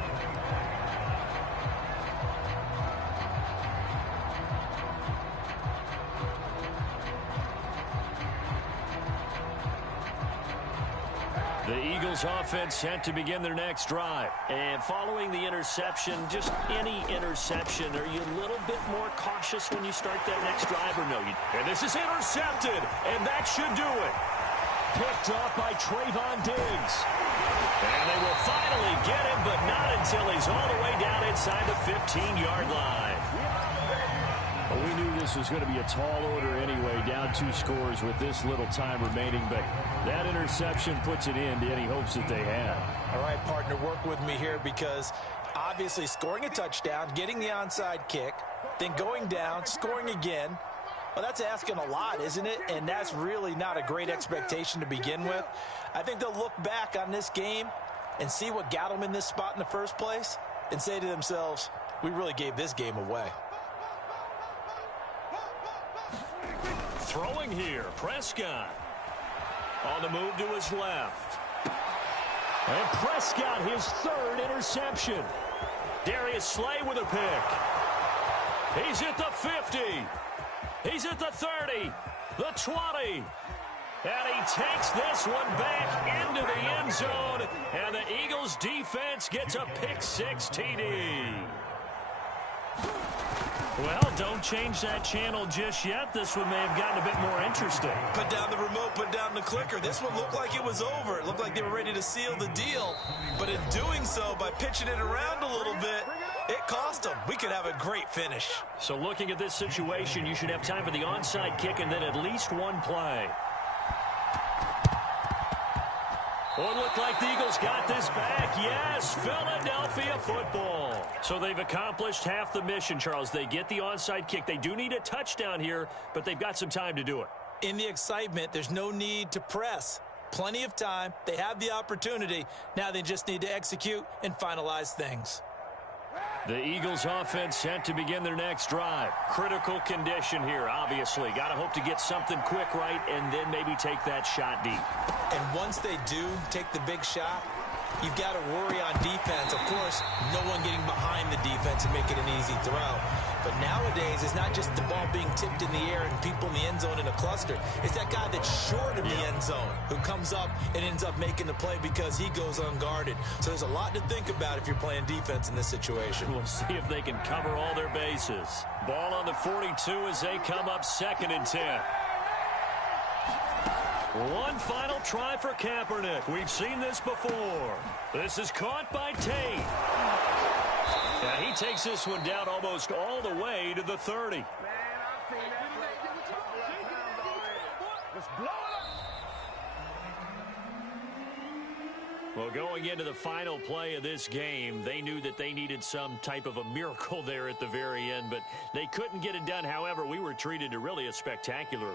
The Eagles offense set to begin their next drive. And following the interception, just any interception, are you a little bit more cautious when you start that next drive or no? And this is intercepted, and that should do it. Picked off by Trayvon Diggs. And they will finally get him, but not until he's all the way down inside the 15-yard line. Well, we knew this was going to be a tall order anyway, down 2 scores with this little time remaining, but that interception puts it in to any hopes that they had. All right, partner, work with me here, because obviously scoring a touchdown, getting the onside kick, then going down, scoring again, Well, that's asking a lot, isn't it? And that's really not a great expectation to begin with. I think they'll look back on this game and see what got them in this spot in the first place and say to themselves, we really gave this game away. Throwing here, Prescott. On the move to his left. And Prescott, his third interception. Darius Slay with a pick. He's at the 50. He's at the 30, the 20. And he takes this one back into the end zone. And the Eagles defense gets a pick-6 TD. Well, don't change that channel just yet. This one may have gotten a bit more interesting. Put down the remote, put down the clicker. This one looked like it was over. It looked like they were ready to seal the deal. But in doing so, by pitching it around a little bit, it cost them. We could have a great finish. So looking at this situation, you should have time for the onside kick and then at least one play. Oh, it looked like the Eagles got this back. Yes, Philadelphia football. So they've accomplished half the mission, Charles. They get the onside kick. They do need a touchdown here, but they've got some time to do it. In the excitement, there's no need to press. Plenty of time. They have the opportunity. Now they just need to execute and finalize things. The Eagles offense set to begin their next drive. Critical condition here, obviously. Got to hope to get something quick right and then maybe take that shot deep. And once they do take the big shot, you've got to worry on defense. Of course, no one getting behind the defense and make it an easy throw. But nowadays, it's not just the ball being tipped in the air and people in the end zone in a cluster. It's that guy that's short of the end zone who comes up and ends up making the play because he goes unguarded. So there's a lot to think about if you're playing defense in this situation. We'll see if they can cover all their bases. Ball on the 42 as they come up 2nd and 10. One final try for Kaepernick. We've seen this before. This is caught by Tate. Yeah, he takes this one down almost all the way to the 30. Man, I've seen that play. Let's blow it up. Well, going into the final play of this game, they knew that they needed some type of a miracle there at the very end, but they couldn't get it done. However, we were treated to really a spectacular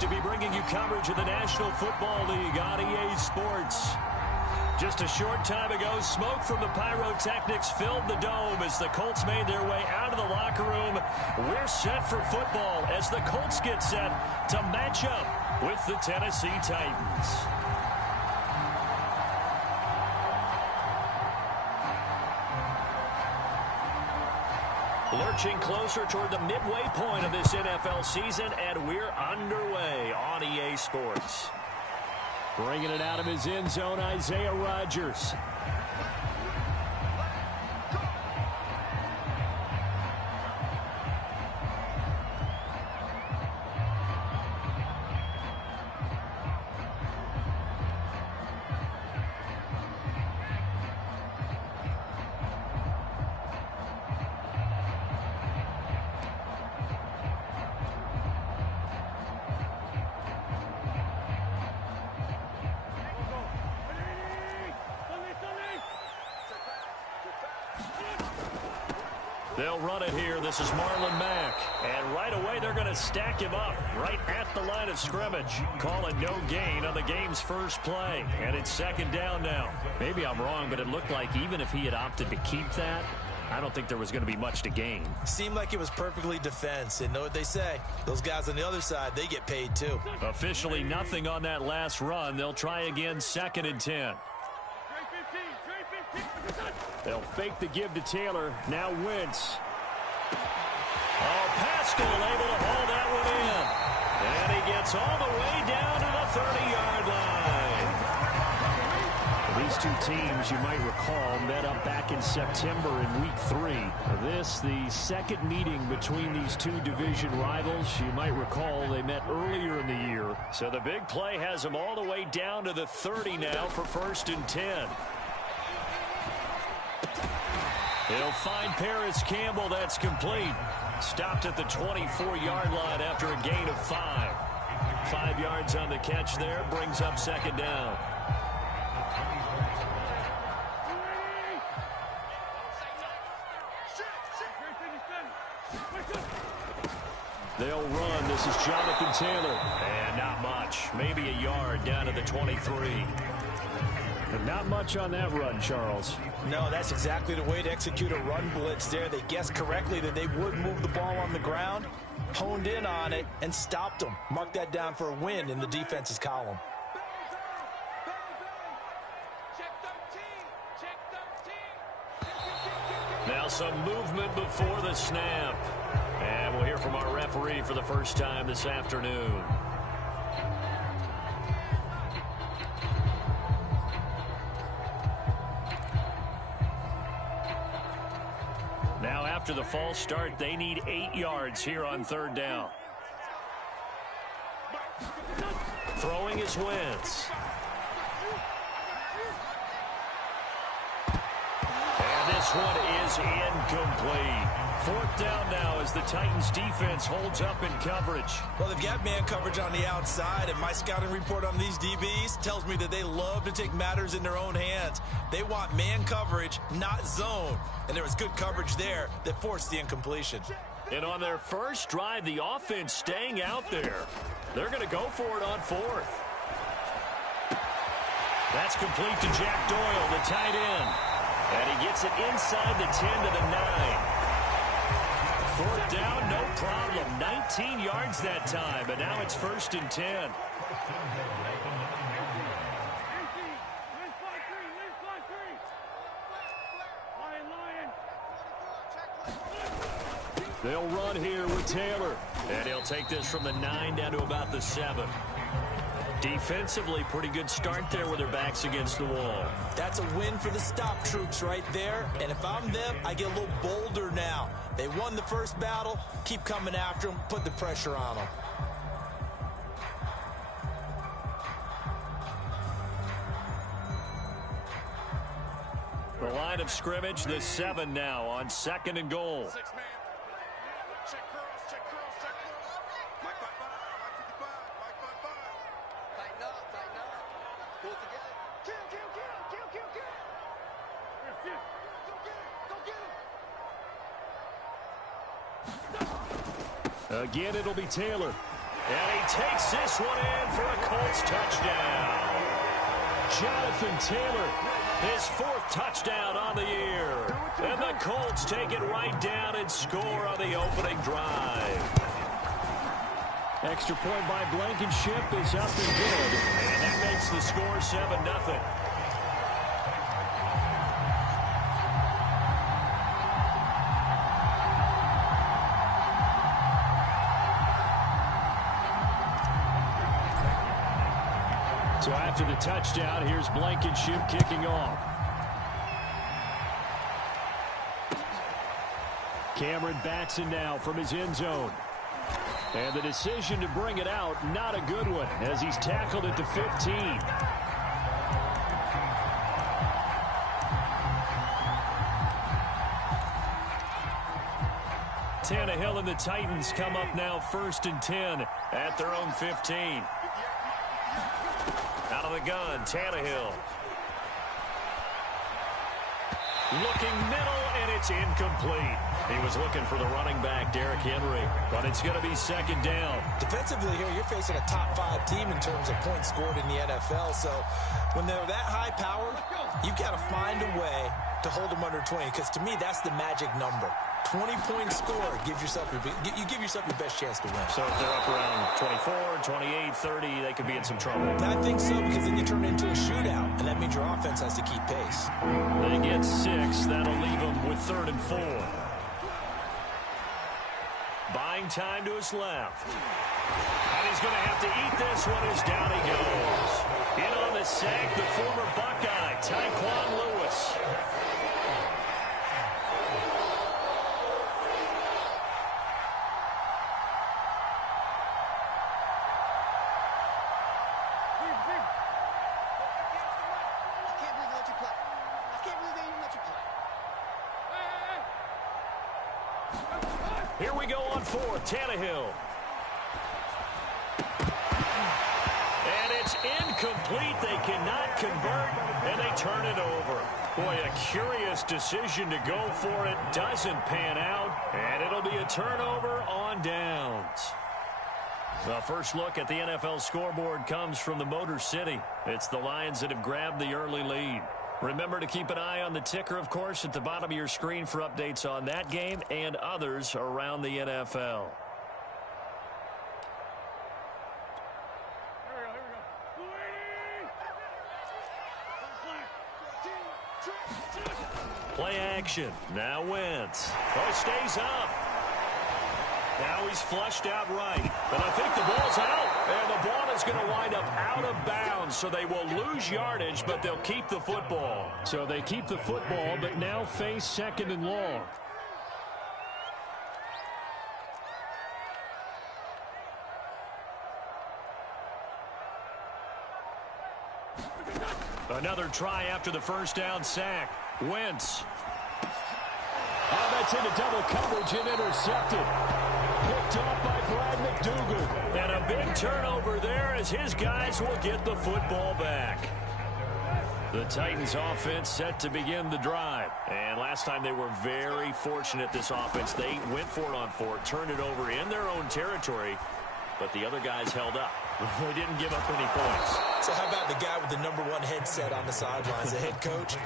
to be bringing you coverage of the National Football League on EA Sports. Just a short time ago, smoke from the pyrotechnics filled the dome as the Colts made their way out of the locker room. We're set for football as the Colts get set to match up with the Tennessee Titans. Lurching closer toward the midway point of this NFL season, and we're underway on EA Sports. Bringing it out of his end zone, Isaiah Rodgers. They'll run it here. This is Marlon Mack. And right away, they're going to stack him up right at the line of scrimmage. Call it no gain on the game's first play. And it's second down now. Maybe I'm wrong, but it looked like even if he had opted to keep that, I don't think there was going to be much to gain. Seemed like it was perfectly defense. And know what they say? Those guys on the other side, they get paid too. Officially nothing on that last run. They'll try again, second and 10. They'll fake the give to Taylor. Now Wentz. Oh, Pascal able to haul that one in. And he gets all the way down to the 30-yard line. These two teams, you might recall, met up back in September in Week 3. This, the second meeting between these two division rivals. You might recall they met earlier in the year. So the big play has them all the way down to the 30 now for first and 10. He'll find Paris Campbell. That's complete. Stopped at the 24-yard line after a gain of 5. 5 yards on the catch there. Brings up second down. They'll run. This is Jonathan Taylor. And not much. Maybe a yard down to the 23. But not much on that run, Charles. No, that's exactly the way to execute a run blitz there. They guessed correctly that they would move the ball on the ground, honed in on it, and stopped them. Mark that down for a win in the defense's column. Now some movement before the snap. And we'll hear from our referee for the first time this afternoon. Now after the false start, they need 8 yards here on third down. Throwing is Wentz. And this one is incomplete. Fourth down now as the Titans defense holds up in coverage. Well, they've got man coverage on the outside, and my scouting report on these DBs tells me that they love to take matters in their own hands. They want man coverage, not zone. And there was good coverage there that forced the incompletion. And on their first drive, the offense staying out there. They're going to go for it on fourth. That's complete to Jack Doyle, the tight end. And he gets it inside the 10 to the 9. Fourth down, no problem. 19 yards that time, but now it's first and 10. They'll run here with Taylor. And he'll take this from the 9 down to about the 7. Defensively, pretty good start there with their backs against the wall. That's a win for the stop troops right there. And if I'm them, I get a little bolder now. They won the first battle. Keep coming after them. Put the pressure on them. The line of scrimmage, the 7 now on second and goal. 6 man. Check curls, check curls, check curls. Mike 5-5, Mike 55, Mike 5-5. Tighten up, tighten up. Pull it together. Kill, kill, kill, kill, kill, kill. Go get him, go get him. Again, it'll be Taylor. And he takes this one in for a Colts touchdown. Jonathan Taylor, his 4th touchdown on the year. And the Colts take it right down and score on the opening drive. Extra point by Blankenship is up and good. And that makes the score 7-0. So after the touchdown, here's Blankenship kicking off. Cameron Batson now from his end zone. And the decision to bring it out, not a good one, as he's tackled at the 15. Tannehill and the Titans come up now 1st and 10 at their own 15. Out of the gun, Tannehill. Looking middle, and it's incomplete. He was looking for the running back, Derrick Henry, but it's going to be 2nd down. Defensively here, you're facing a top 5 team in terms of points scored in the NFL, so when they're that high-powered, you've got to find a way to hold them under 20, because to me, that's the magic number. 20-point score, you give yourself your best chance to win. So if they're up around 24, 28, 30, they could be in some trouble. I think so, because then you turn it into a shootout, and that means your offense has to keep pace. They get 6. That'll leave them with 3rd and 4. Buying time to his left. And he's going to have to eat this one as down he goes. In on the sack, the former Buckeye, Tyquan Lewis. Here we go on 4th, Tannehill. And it's incomplete. They cannot convert, and they turn it over. Boy, a curious decision to go for it. Doesn't pan out, and it'll be a turnover on downs. The first look at the NFL scoreboard comes from the Motor City. It's the Lions that have grabbed the early lead. Remember to keep an eye on the ticker, of course, at the bottom of your screen for updates on that game and others around the NFL. Play action. Now Wentz. Oh, stays up. Now he's flushed out right. And I think the ball's out. And the ball is going to wind up out of bounds, so they will lose yardage, but they'll keep the football. So they keep the football, but now face 2nd and long. Another try after the first down sack. Wentz. Oh, that's into double coverage and intercepted. Picked off by Brad McDougal. And a big turnover there as his guys will get the football back. The Titans offense set to begin the drive. And last time they were very fortunate, this offense. They went for it on 4, turned it over in their own territory, but the other guys held up. They didn't give up any points. So how about the guy with the #1 headset on the sidelines, the head coach?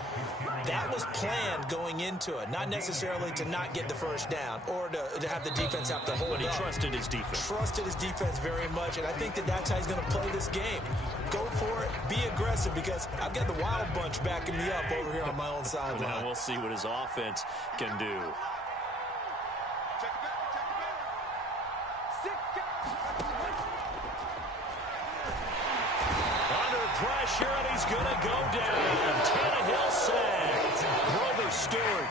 That was planned going into it, not necessarily to not get the first down or to have the defense have to hold But he up. trusted his defense. Trusted his defense very much, and I think that's how he's going to play this game. Go for it, be aggressive, because I've got the Wild Bunch backing me up over here on my own sideline. Now we'll see what his offense can do. Pressure, and he's going to go down. Tannehill sacked. Grover Stewart.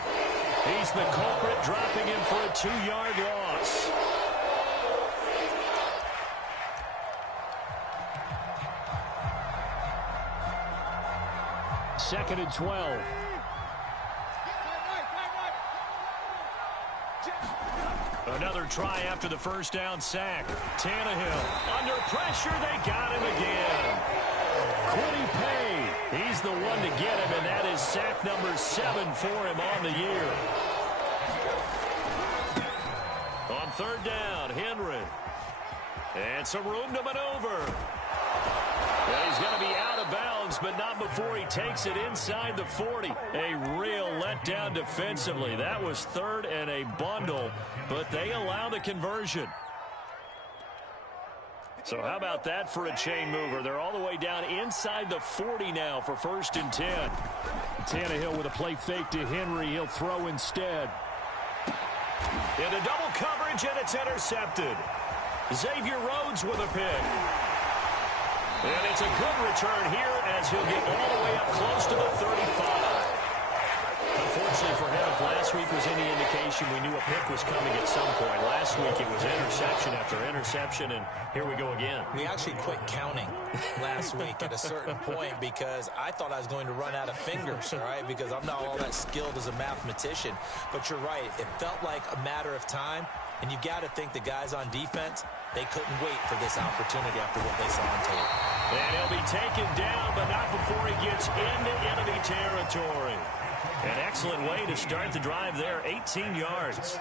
He's the culprit, dropping him for a 2-yard loss. Second and 12. Another try after the first down sack. Tannehill under pressure. They got him again. Quiddy Pay. He's the one to get him, and that is sack number 7 for him on the year. On 3rd down, Henry. And some room to maneuver. Well, he's going to be out of bounds, but not before he takes it inside the 40. A real letdown defensively. That was third and a bundle, but they allow the conversion. So how about that for a chain mover? They're all the way down inside the 40 now for 1st and 10. Tannehill with a play fake to Henry. He'll throw instead. Into double coverage, and it's intercepted. Xavier Rhodes with a pick. And it's a good return here as he'll get all the way up close to the 35. Unfortunately for him, if last week was any indication, we knew a pick was coming at some point. Last week it was interception after interception, and here we go again. We actually quit counting last week at a certain point because I thought I was going to run out of fingers, all right, because I'm not all that skilled as a mathematician. But you're right. It felt like a matter of time, and you got to think the guys on defense, they couldn't wait for this opportunity after what they saw on tape. And he'll be taken down, but not before he gets into enemy territory. An excellent way to start the drive there, 18 yards.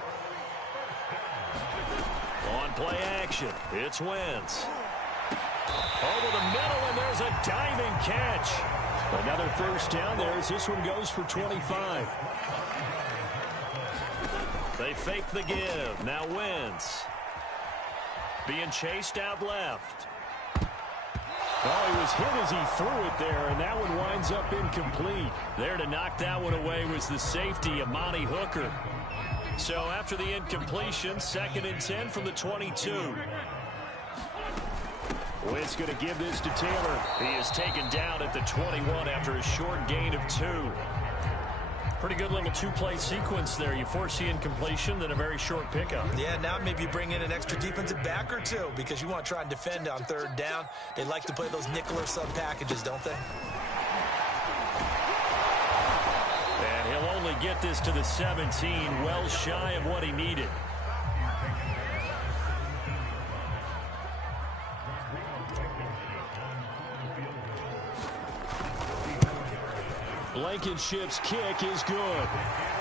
On play action, it's Wentz. Over the middle, and there's a diving catch. Another first down there as this one goes for 25. They fake the give. Now Wentz. Being chased out left. Oh, he was hit as he threw it there, and that one winds up incomplete. There to knock that one away was the safety, Amani Hooker. So after the incompletion, 2nd and 10 from the 22. Wentz going to give this to Taylor. He is taken down at the 21 after a short gain of 2. Pretty good little two-play sequence there. You force the incompletion, then a very short pickup. Yeah, now maybe you bring in an extra defensive back or two because you want to try and defend on 3rd down. They like to play those nickel or sub packages, don't they? And he'll only get this to the 17, well shy of what he needed. Blankenship's kick is good.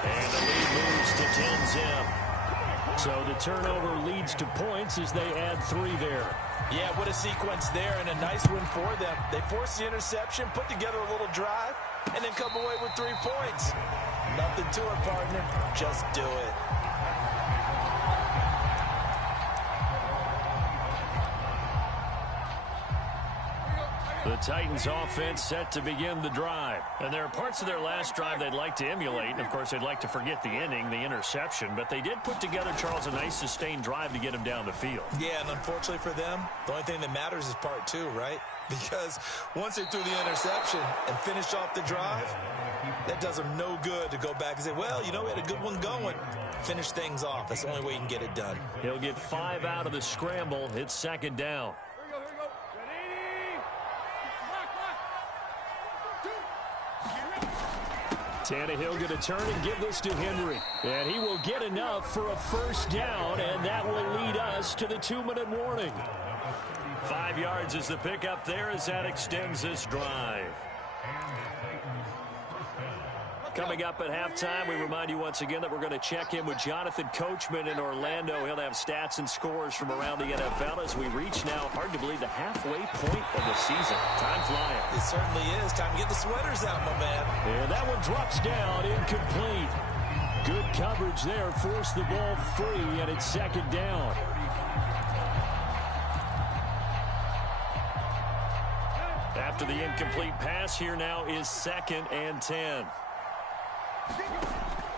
And the lead moves to 10-zip. So the turnover leads to points as they add 3 there. Yeah, what a sequence there and a nice win for them. They forced the interception, put together a little drive, and then come away with 3 points. Nothing to it, partner. Just do it. The Titans offense set to begin the drive. And there are parts of their last drive they'd like to emulate. And, of course, they'd like to forget the inning, the interception. But they did put together, Charles, a nice sustained drive to get him down the field. Yeah, and unfortunately for them, the only thing that matters is part 2, right? Because once they threw the interception and finished off the drive, that does them no good to go back and say, well, you know, we had a good one going. Finish things off. That's the only way you can get it done. He'll get 5 out of the scramble. It's 2nd down. Tannehill going to turn and give this to Henry. And he will get enough for a first down, and that will lead us to the 2-minute warning. 5 yards is the pickup there as that extends this drive. Coming up at halftime, we remind you once again that we're going to check in with Jonathan Coachman in Orlando. He'll have stats and scores from around the NFL as we reach now, hard to believe, the halfway point of the season. Time flying. It certainly is. Time to get the sweaters out, my man. And that one drops down, incomplete. Good coverage there, forced the ball free, and it's 2nd down. After the incomplete pass, here now is 2nd and 10.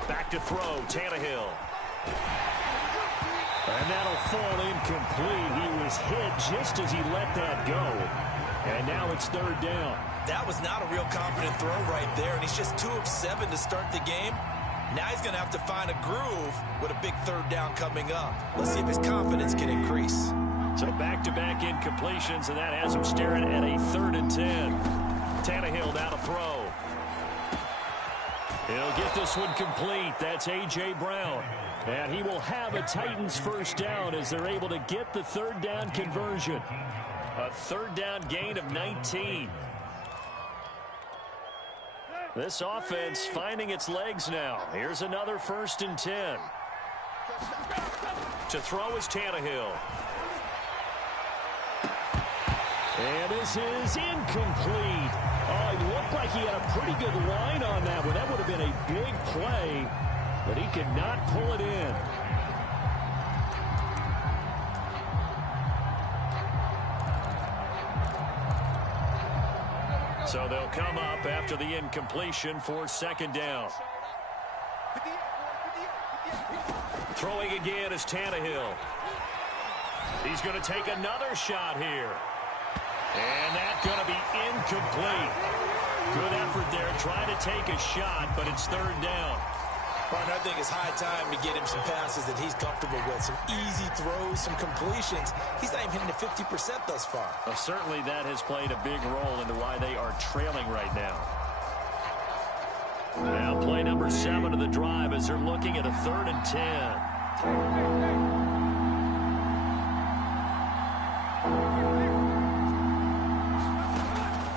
Back to throw, Tannehill. And that'll fall incomplete. He was hit just as he let that go. And now it's 3rd down. That was not a real confident throw right there, and he's just 2 of 7 to start the game. Now he's going to have to find a groove with a big 3rd down coming up. Let's see if his confidence can increase. So back-to-back incompletions, and that has him staring at a 3rd and 10. Tannehill now to throw. He'll get this one complete. That's A.J. Brown. And he will have a Titans first down as they're able to get the 3rd down conversion. A 3rd down gain of 19. This offense finding its legs now. Here's another 1st and 10. To throw is Tannehill. And this is incomplete. Oh, it looked like he had a pretty good line on that one. That would have been a big play, but he could not pull it in. So they'll come up after the incompletion for second down. Throwing again is Tannehill. He's going to take another shot here. And that's going to be incomplete. Good effort there trying to take a shot, but it's third down. Partner, I think it's high time to get him some passes that he's comfortable with. Some easy throws, some completions. He's not even hitting the 50% thus far. Well, certainly that has played a big role into why they are trailing right now. Now play number 7 of the drive as they're looking at a 3rd and 10.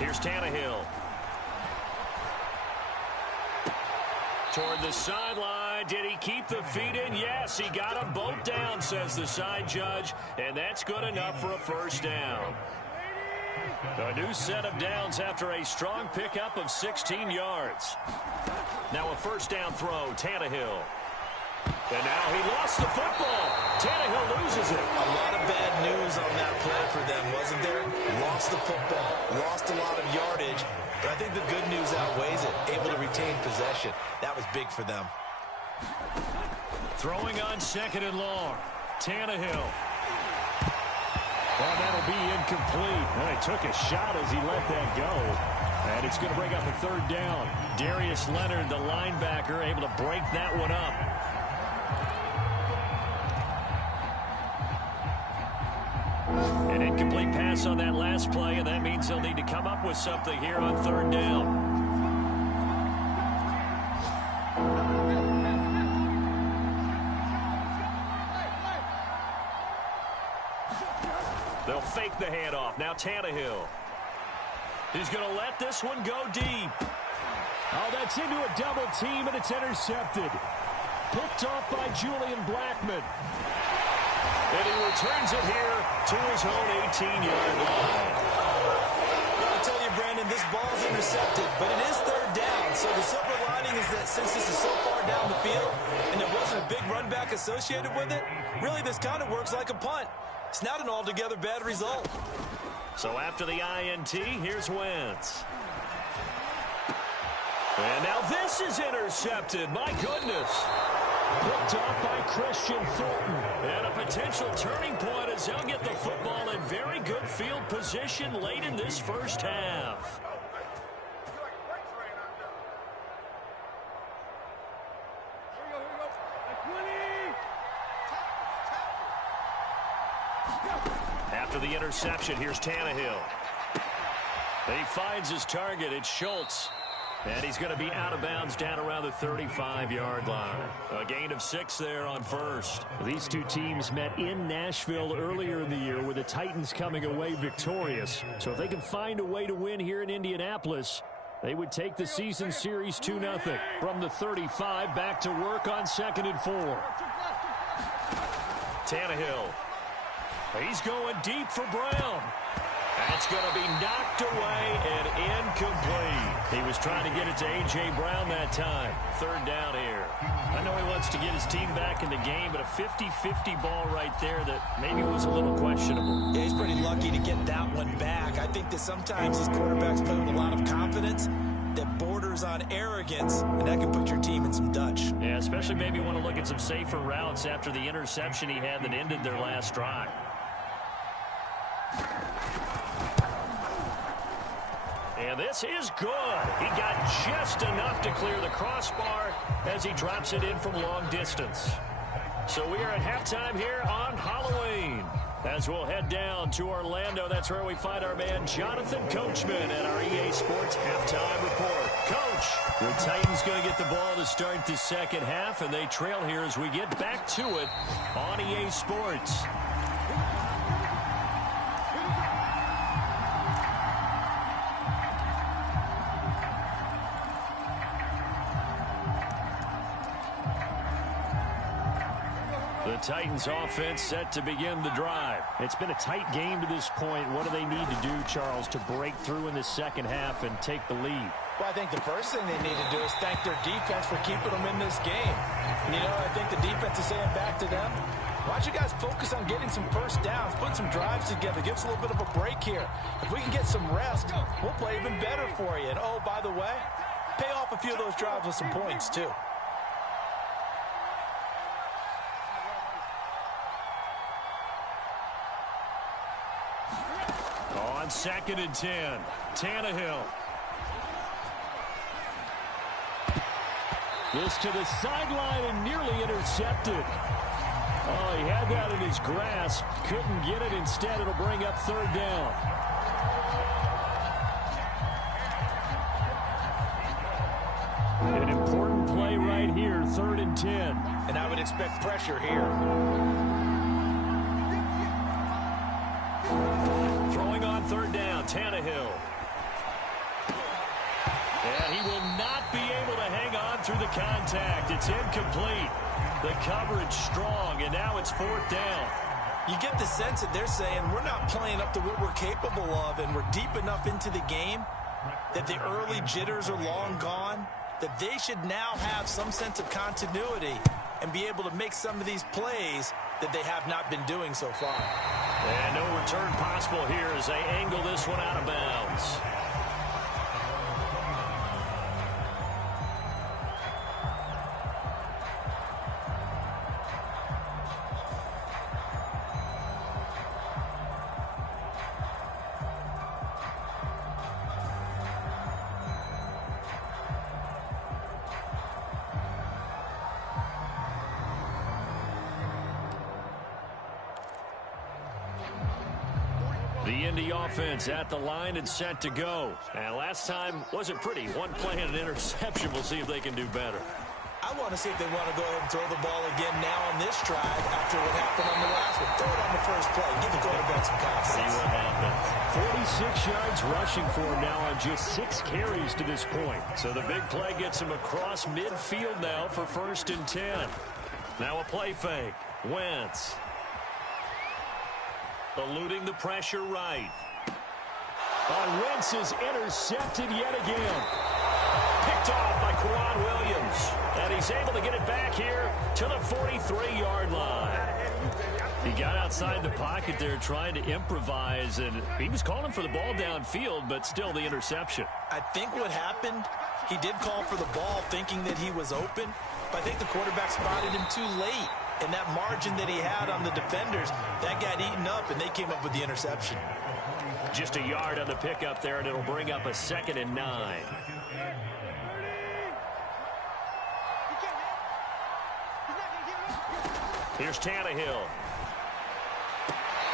Here's Tannehill. Toward the sideline. Did he keep the feet in? Yes, he got them both down, says the side judge. And that's good enough for a first down. A new set of downs after a strong pickup of 16 yards. Now a first down throw, Tannehill. And now he lost the football. Tannehill loses it. A lot of bad news on that play for them, wasn't there? Lost the football, lost a lot of yardage. But I think the good news outweighs it. Able to retain possession. That was big for them. Throwing on 2nd and long. Tannehill. Well, that'll be incomplete. Well, he took a shot as he let that go. And it's going to bring up a 3rd down. Darius Leonard, the linebacker, able to break that one up. An incomplete pass on that last play, and that means they'll need to come up with something here on 3rd down. They'll fake the handoff. Now Tannehill. He's going to let this one go deep. Oh, that's into a double team, and it's intercepted. Picked off by Julian Blackmon. And he returns it here to his own 18-yard line. I'll tell you, Brandon, this ball's intercepted, but it is 3rd down. So the silver lining is that since this is so far down the field and there wasn't a big run back associated with it, really this kind of works like a punt. It's not an altogether bad result. So after the INT, here's Wentz. And now this is intercepted. My goodness. Picked off by Christian Fulton. And a potential turning point as they'll get the football in very good field position late in this first half. After the interception, here's Tannehill. He finds his target. It's Schultz. And he's going to be out of bounds down around the 35-yard line. A gain of 6 there on first. These two teams met in Nashville earlier in the year with the Titans coming away victorious. So if they can find a way to win here in Indianapolis, they would take the season series 2-0. From the 35, back to work on 2nd and 4. Tannehill. He's going deep for Brown. That's going to be knocked away and incomplete. He was trying to get it to A.J. Brown that time. 3rd down here. I know he wants to get his team back in the game, but a 50-50 ball right there that maybe was a little questionable. Yeah, he's pretty lucky to get that one back. I think that sometimes these quarterbacks play with a lot of confidence that borders on arrogance, and that can put your team in some Dutch. Yeah, especially maybe want to look at some safer routes after the interception he had that ended their last drive. And this is good. He got just enough to clear the crossbar as he drops it in from long distance. So we are at halftime here on Halloween. As we'll head down to Orlando, that's where we find our man Jonathan Coachman at our EA Sports Halftime Report. Coach, the Titans going to get the ball to start the second half, and they trail here as we get back to it on EA Sports. The The Titans offense set to begin the drive. It's been a tight game to this point. What do they need to do, Charles, to break through in the second half and take the lead? Well, I think the first thing they need to do is thank their defense for keeping them in this game. And, you know, I think the defense is saying back to them, why don't you guys focus on getting some first downs, putting some drives together, give us a little bit of a break here. If we can get some rest, we'll play even better for you. And, oh, by the way, pay off a few of those drives with some points, too. On 2nd and 10, Tannehill. This to the sideline and nearly intercepted. Oh, he had that in his grasp. Couldn't get it. Instead, it'll bring up 3rd down. An important play right here, 3rd and 10. And I would expect pressure here. Throwing on 3rd down, Tannehill. And he will not be able to hang on through the contact. It's incomplete. The coverage strong, and now it's 4th down. You get the sense that they're saying we're not playing up to what we're capable of, and we're deep enough into the game that the early jitters are long gone, that they should now have some sense of continuity and be able to make some of these plays that they have not been doing so far. And no return possible here as they angle this one out of bounds. The Indy offense at the line and set to go. And last time wasn't pretty. One play and an interception. We'll see if they can do better. I want to see if they want to go ahead and throw the ball again now on this drive after what happened on the last one. Throw it on the first play. Give the quarterback some confidence. See what happens. 46 yards rushing for him now on just 6 carries to this point. So the big play gets him across midfield now for 1st and 10. Now a play fake. Wentz. Eluding the pressure right. Wentz is intercepted yet again. Picked off by Quan Williams. And he's able to get it back here to the 43-yard line. He got outside the pocket there trying to improvise, and he was calling for the ball downfield, but still the interception. I think what happened, he did call for the ball thinking that he was open, but I think the quarterback spotted him too late. And that margin that he had on the defenders, that got eaten up, and they came up with the interception. Just a yard on the pickup there, and it'll bring up a 2nd and 9. Here's Tannehill.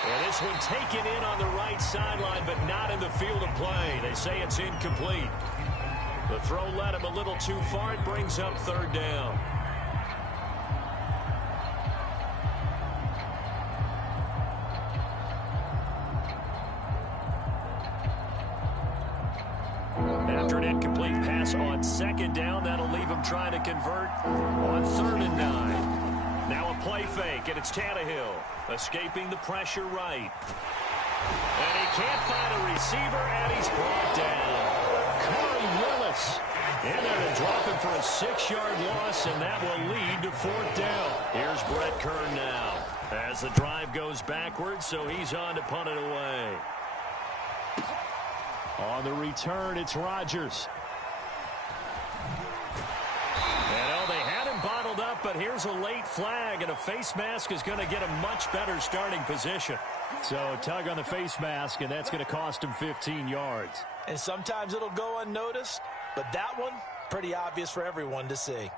And this one taken in on the right sideline, but not in the field of play. They say it's incomplete. The throw led him a little too far. It brings up 3rd down. After an incomplete pass on 2nd down, that'll leave him trying to convert on 3rd and 9. Now a play fake, and it's Tannehill escaping the pressure right. And he can't find a receiver, and he's brought down. Corey Willis in there to drop him for a 6-yard loss, and that will lead to 4th down. Here's Brett Kern now as the drive goes backwards, so he's on to punt it away. On the return, it's Rodgers. And they had him bottled up, but here's a late flag, and a face mask is going to get a much better starting position. So a tug on the face mask, and that's going to cost him 15 yards. And sometimes it'll go unnoticed, but that one, pretty obvious for everyone to see.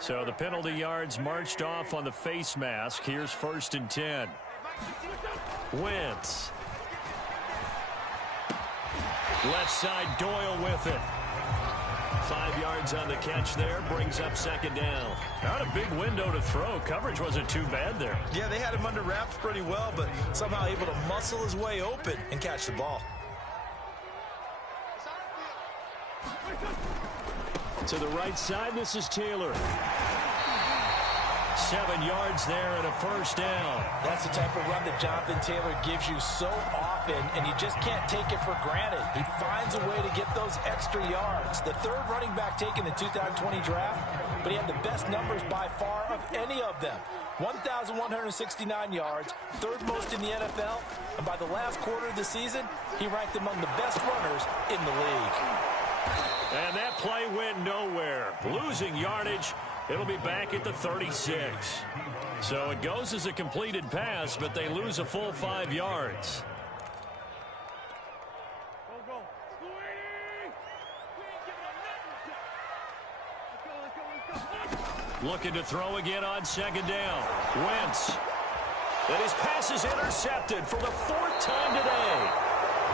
So the penalty yards marched off on the face mask. Here's 1st and 10. Wentz. Left side, Doyle with it. 5 yards on the catch there. Brings up second down. Not a big window to throw. Coverage wasn't too bad there. Yeah, they had him under wraps pretty well, but somehow able to muscle his way open and catch the ball. To the right side, this is Taylor. 7 yards there and a first down. That's the type of run that Jonathan Taylor gives you so often, and you just can't take it for granted. He finds a way to get those extra yards. The third running back taken in the 2020 draft, but he had the best numbers by far of any of them. 1,169 yards, third most in the NFL, and by the last quarter of the season, he ranked among the best runners in the league. And that play went nowhere. Losing yardage. It'll be back at the 36. So it goes as a completed pass, but they lose a full 5 yards. Looking to throw again on second down. Wentz. And his pass is intercepted for the 4th time today.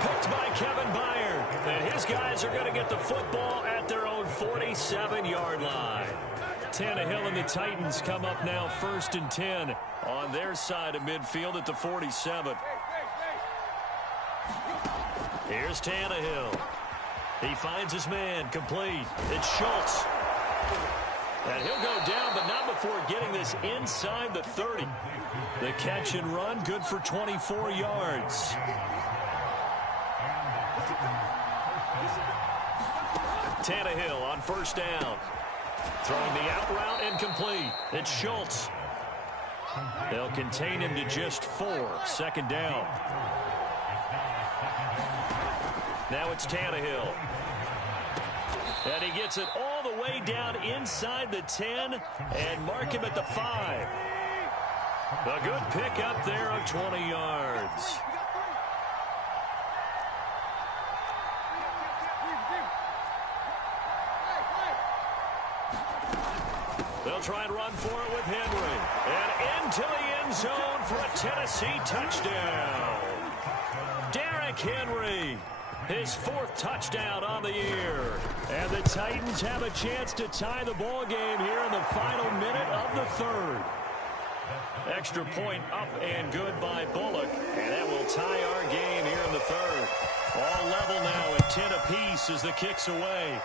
Picked by Kevin Byard. And his guys are going to get the football at their own 47-yard line. Tannehill and the Titans come up now 1st and 10 on their side of midfield at the 47. Here's Tannehill. He finds his man, complete. It's Schultz. And he'll go down, but not before getting this inside the 30. The catch and run, good for 24 yards. Tannehill on first down. Throwing the out route incomplete. It's Schultz. They'll contain him to just 4. Second down. Now it's Tannehill. And he gets it all the way down inside the 10 and mark him at the 5. A good pick up there of 20 yards. They'll try and run for it with Henry. And into the end zone for a Tennessee touchdown. Derrick Henry, his 4th touchdown on the year. And the Titans have a chance to tie the ball game here in the final minute of the 3rd. Extra point up and good by Bullock. And that will tie our game here in the 3rd. All level now at 10 apiece as the kick's away.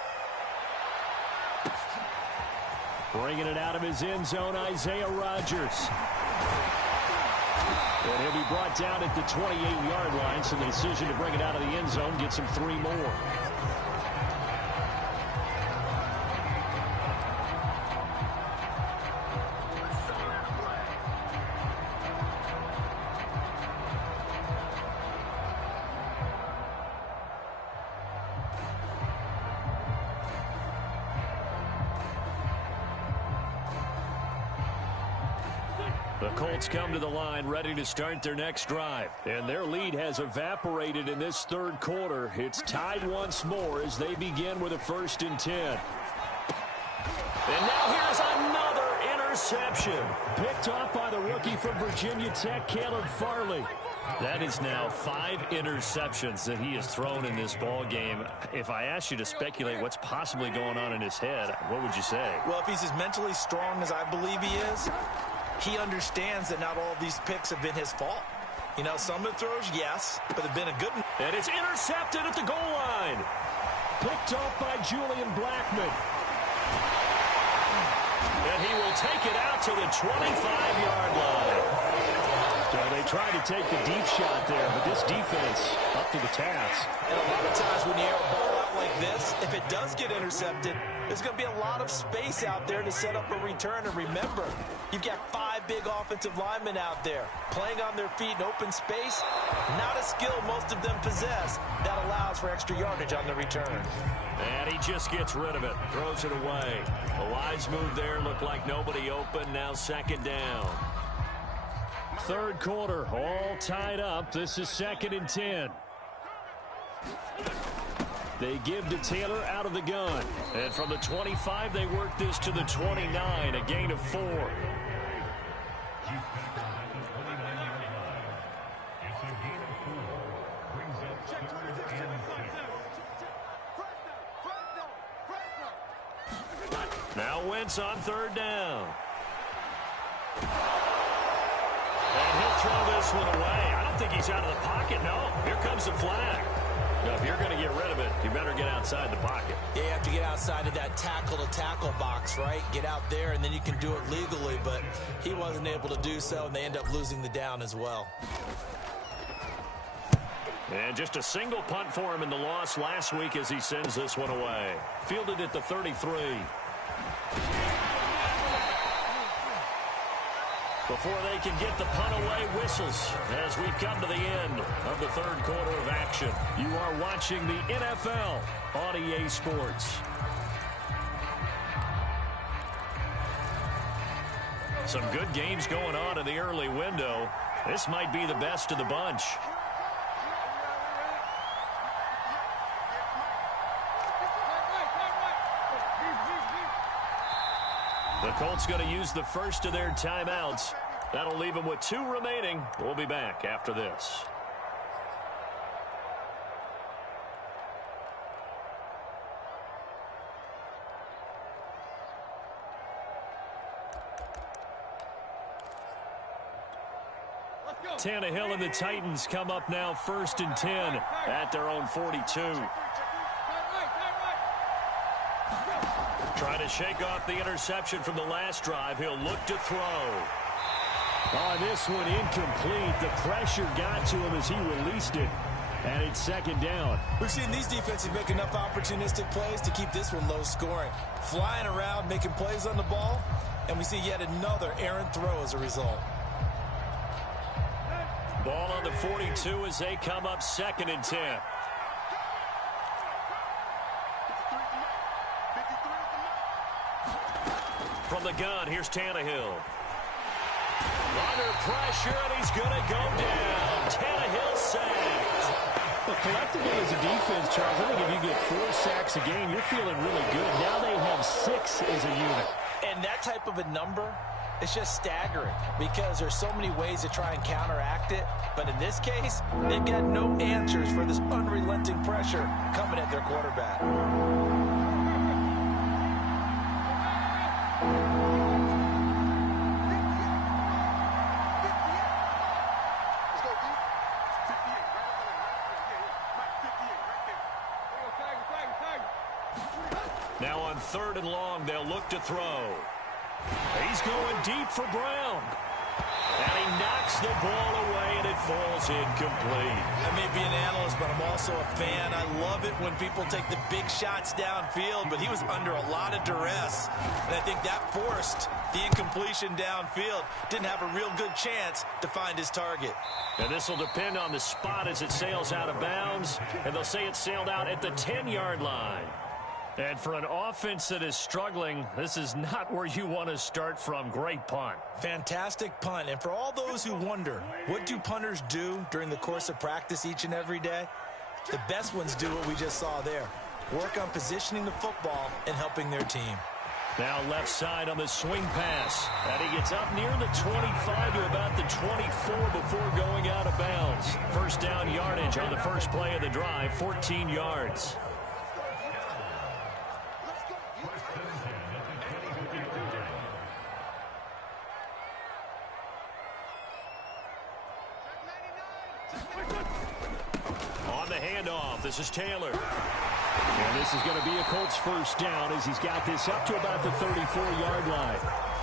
Bringing it out of his end zone, Isaiah Rodgers. And he'll be brought down at the 28-yard line, so the decision to bring it out of the end zone gets him 3 more. The Colts come to the line ready to start their next drive. And their lead has evaporated in this 3rd quarter. It's tied once more as they begin with a 1st and 10. And now here's another interception. Picked off by the rookie from Virginia Tech, Caleb Farley. That is now 5 interceptions that he has thrown in this ball game. If I asked you to speculate what's possibly going on in his head, what would you say? Well, if he's as mentally strong as I believe he is, he understands that not all of these picks have been his fault. You know, some of the throws, yes, but have been a good one. And it's intercepted at the goal line. Picked off by Julian Blackman. And he will take it out to the 25-yard line. So they tried to take the deep shot there, but this defense up to the task. And a lot of times when you air a ball out like this, if it does get intercepted, there's going to be a lot of space out there to set up a return. And remember, you've got 5 big offensive linemen out there playing on their feet in open space. Not a skill most of them possess that allows for extra yardage on the return. And he just gets rid of it, throws it away. A wise move there, looked like nobody open. Now 2nd down. 3rd quarter, all tied up. This is 2nd and 10. They give to Taylor out of the gun. And from the 25, they work this to the 29, a gain of 4. Now Wentz on third down. And he'll throw this one away. I don't think he's out of the pocket, no. Here comes the flag. Now, if you're going to get rid of it, you better get outside the pocket. Yeah, you have to get outside of that tackle-to-tackle box, right? Get out there, and then you can do it legally, but he wasn't able to do so, and they end up losing the down as well. And just a single punt for him in the loss last week as he sends this one away. Fielded at the 33. Before they can get the punt away, whistles as we've come to the end of the third quarter of action. You are watching the NFL on EA Sports. Some good games going on in the early window. This might be the best of the bunch. The Colts going to use the first of their timeouts. That'll leave them with 2 remaining. We'll be back after this. Tannehill and the Titans come up now 1st and 10 at their own 42. Trying to shake off the interception from the last drive. He'll look to throw. On this one, incomplete. The pressure got to him as he released it. And it's 2nd down. We've seen these defenses make enough opportunistic plays to keep this one low scoring. Flying around, making plays on the ball. And we see yet another errant throw as a result. Ball on the 42 as they come up 2nd and 10. From the gun, here's Tannehill. Under pressure, and he's going to go down. Tannehill sacked. But collectively as a defense, Charles, I think if you get 4 sacks a game, you're feeling really good. Now they have 6 as a unit. And that type of a number, it's just staggering because there's so many ways to try and counteract it. But in this case, they've got no answers for this unrelenting pressure coming at their quarterback. Now on 3rd and long, they'll look to throw. He's going deep for Brown. And he knocks the ball away, and it falls incomplete. I may be an analyst, but I'm also a fan. I love it when people take the big shots downfield, but he was under a lot of duress. And I think that forced the incompletion downfield. Didn't have a real good chance to find his target. And this will depend on the spot as it sails out of bounds. And they'll say it sailed out at the 10-yard line. And for an offense that is struggling, this is not where you want to start from. Great punt. Fantastic punt. And for all those who wonder, what do punters do during the course of practice each and every day? The best ones do what we just saw there. Work on positioning the football and helping their team. Now left side on the swing pass. And he gets up near the 25 to about the 24 before going out of bounds. First down yardage on the first play of the drive, 14 yards. On the handoff, this is Taylor. And this is going to be a Colts first down as he's got this up to about the 34-yard line.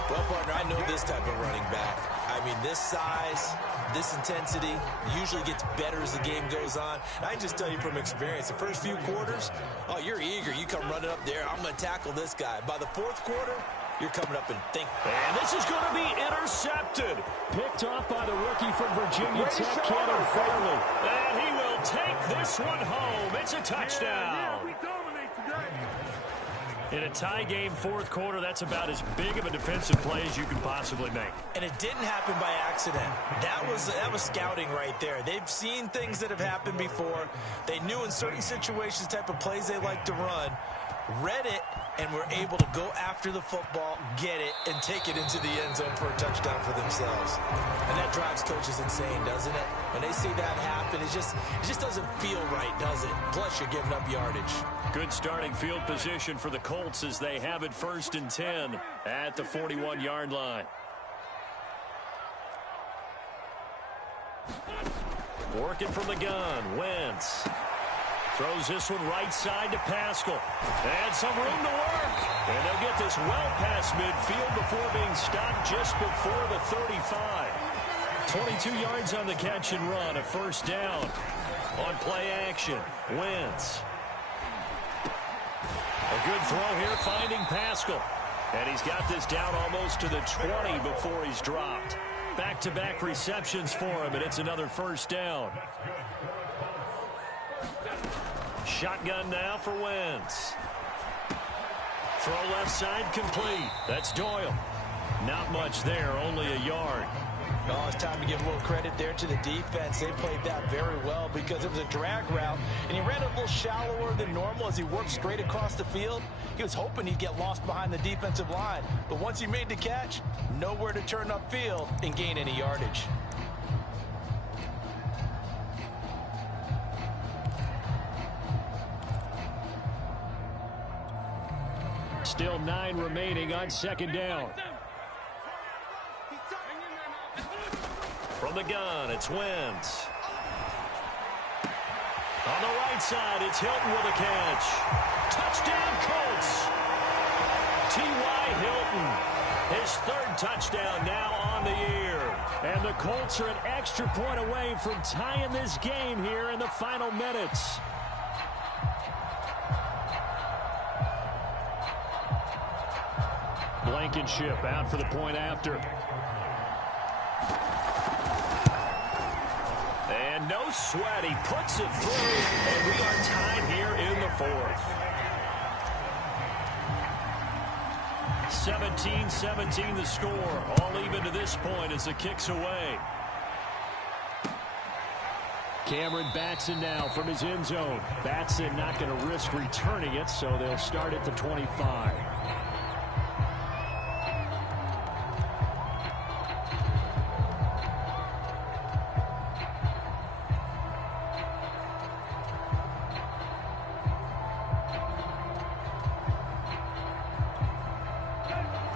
Well, partner, I know this type of running back. I mean, this size, this intensity usually gets better as the game goes on. And I just tell you from experience, the first few quarters, oh, you're eager. You come running up there. I'm going to tackle this guy. By the 4th quarter, you're coming up and think. And this is going to be intercepted. Picked off by the rookie from Virginia Tech, Cannon Fairley. And he will take this one home. It's a touchdown. Yeah, we dominate today. In a tie game, 4th quarter, that's about as big of a defensive play as you can possibly make. And it didn't happen by accident. That was scouting right there. They've seen things that have happened before. They knew in certain situations the type of plays they like to run. read it, and were able to go after the football, get it, and take it into the end zone for a touchdown for themselves. And that drives coaches insane, doesn't it? When they see that happen, it just doesn't feel right, does it? Plus, you're giving up yardage. Good starting field position for the Colts as they have it 1st and 10 at the 41-yard line. Working from the gun, Wentz. Throws this one right side to Pascal. And some room to work. And they'll get this well past midfield before being stopped just before the 35. 22 yards on the catch and run, a 1st down. On play action, Wentz. A good throw here, finding Pascal. And he's got this down almost to the 20 before he's dropped. Back-to-back receptions for him, and it's another 1st down. Shotgun now for Wentz. Throw left side complete. That's Doyle. Not much there, only a yard. Oh, it's time to give a little credit there to the defense. They played that very well because it was a drag route, and he ran a little shallower than normal as he worked straight across the field. He was hoping he'd get lost behind the defensive line, but once he made the catch, nowhere to turn upfield and gain any yardage. Still 9 remaining on 2nd down. From the gun, it's Wentz. On the right side, it's Hilton with a catch. Touchdown, Colts. T.Y. Hilton, his 3rd touchdown now on the year. And the Colts are an extra point away from tying this game here in the final minutes. Blankenship out for the point after. And no sweat, he puts it through, and we are tied here in the 4th. 17-17 the score, all even to this point as the kick's away. Cameron Batson now from his end zone. Batson not going to risk returning it, so they'll start at the 25.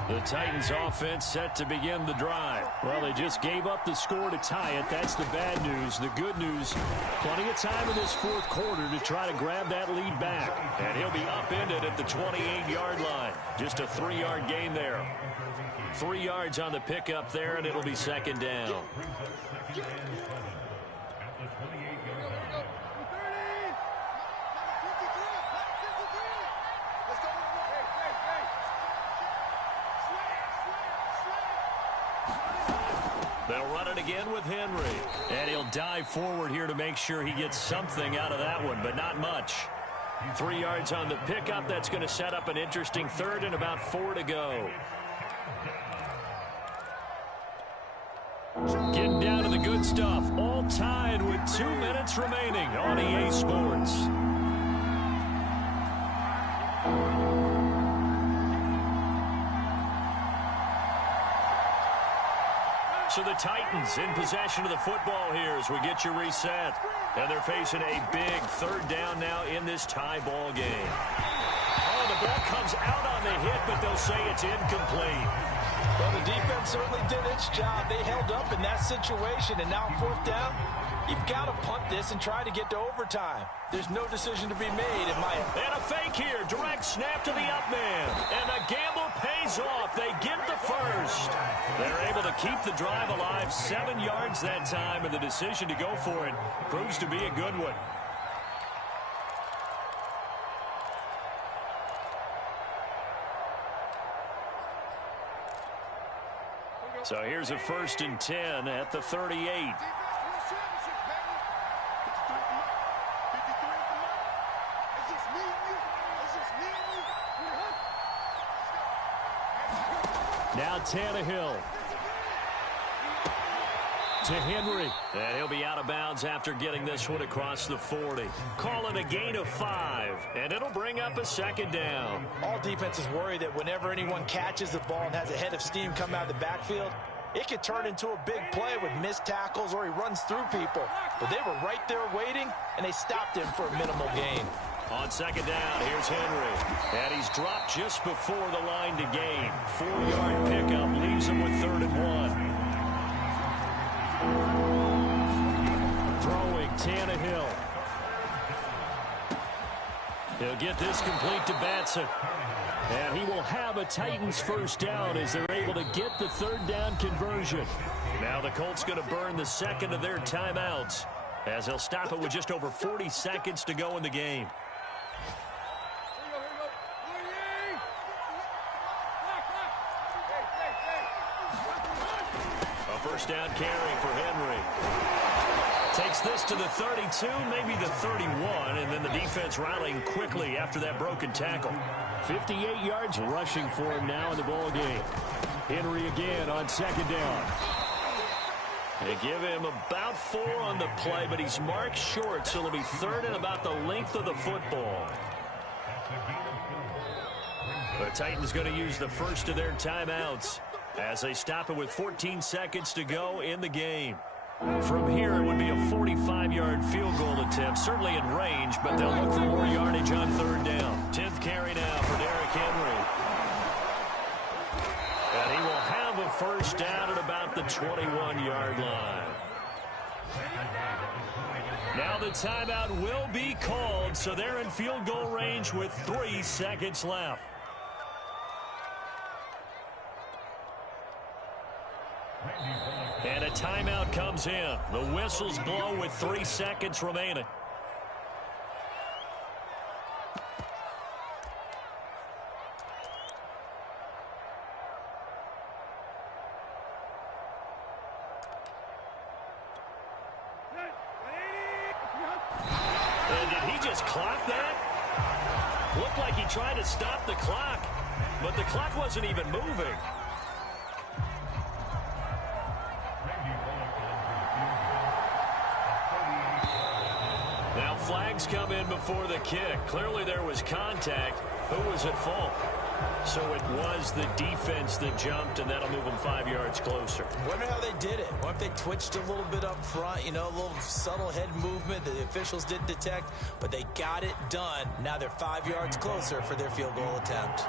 The Titans offense set to begin the drive. Well, they just gave up the score to tie it. That's the bad news. The good news, plenty of time in this 4th quarter to try to grab that lead back. And he'll be upended at the 28-yard line. Just a 3-yard gain there. 3 yards on the pickup there, and it'll be 2nd down. They'll run it again with Henry. And he'll dive forward here to make sure he gets something out of that one, but not much. 3 yards on the pickup. That's going to set up an interesting 3rd and about 4 to go. Getting down to the good stuff. All tied with 2 minutes remaining on EA Sports. So the Titans in possession of the football here as we get you reset. And they're facing a big 3rd down now in this tie ball game. Oh, the ball comes out on the hit, but they'll say it's incomplete. Well, the defense certainly did its job. They held up in that situation, and now 4th down, you've got to punt this and try to get to overtime. There's no decision to be made in my opinion. And a fake here. Direct snap to the up man. And the gamble pays off. They get the 1st. They're able to keep the drive alive. 7 yards that time, and the decision to go for it proves to be a good one. So here's a 1st and 10 at the 38. Now Tannehill. to Henry. And he'll be out of bounds after getting this one across the 40. Call it a gain of 5, and it'll bring up a second down. All defenses worry that whenever anyone catches the ball and has a head of steam come out of the backfield, it could turn into a big play with missed tackles or he runs through people. But they were right there waiting, and they stopped him for a minimal gain. On second down, here's Henry. And he's dropped just before the line to gain. 4-yard pickup leaves him with 3rd and 1. Throwing Tannehill. He'll get this complete to Batson. And he will have a Titans first down as they're able to get the 3rd down conversion. Now the Colts going to burn the second of their timeouts as they'll stop it with just over 40 seconds to go in the game. A first down carry for Henry. Takes this to the 32, maybe the 31, and then the defense rallying quickly after that broken tackle. 58 yards rushing for him now in the ball game. Henry again on second down. They give him about 4 on the play, but he's marked short, so it'll be 3rd and about the length of the football. The Titans going to use the first of their timeouts as they stop it with 14 seconds to go in the game. From here, it would be a 45-yard field goal attempt, certainly in range, but they'll look for more yardage on 3rd down. 10th carry now for Derrick Henry. And he will have a first down at about the 21-yard line. Now the timeout will be called, so they're in field goal range with 3 seconds left. And a timeout comes in. The whistles blow with 3 seconds remaining. And did he just clock that? Looked like he tried to stop the clock, but the clock wasn't even moving. Now flags come in before the kick. Clearly there was contact. Who was at fault? So it was the defense that jumped, and that'll move them 5 yards closer. Wonder how they did it. What if they twitched a little bit up front, you know, a little subtle head movement that the officials didn't detect, but they got it done. Now they're 5 yards closer for their field goal attempt.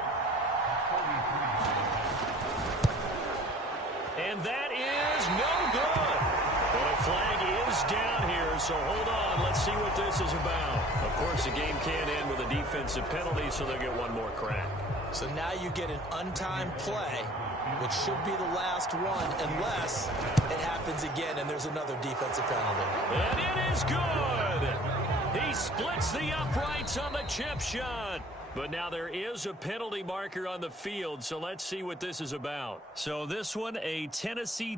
And that is no good. But a flag is down here, so hold on. Let's see what this is about. Of course, the game can't end with a defensive penalty, so they'll get one more crack. So now you get an untimed play, which should be the last one, unless it happens again and there's another defensive penalty. And it is good. He splits the uprights on the chip shot. But now there is a penalty marker on the field, so let's see what this is about. So this one, a Tennessee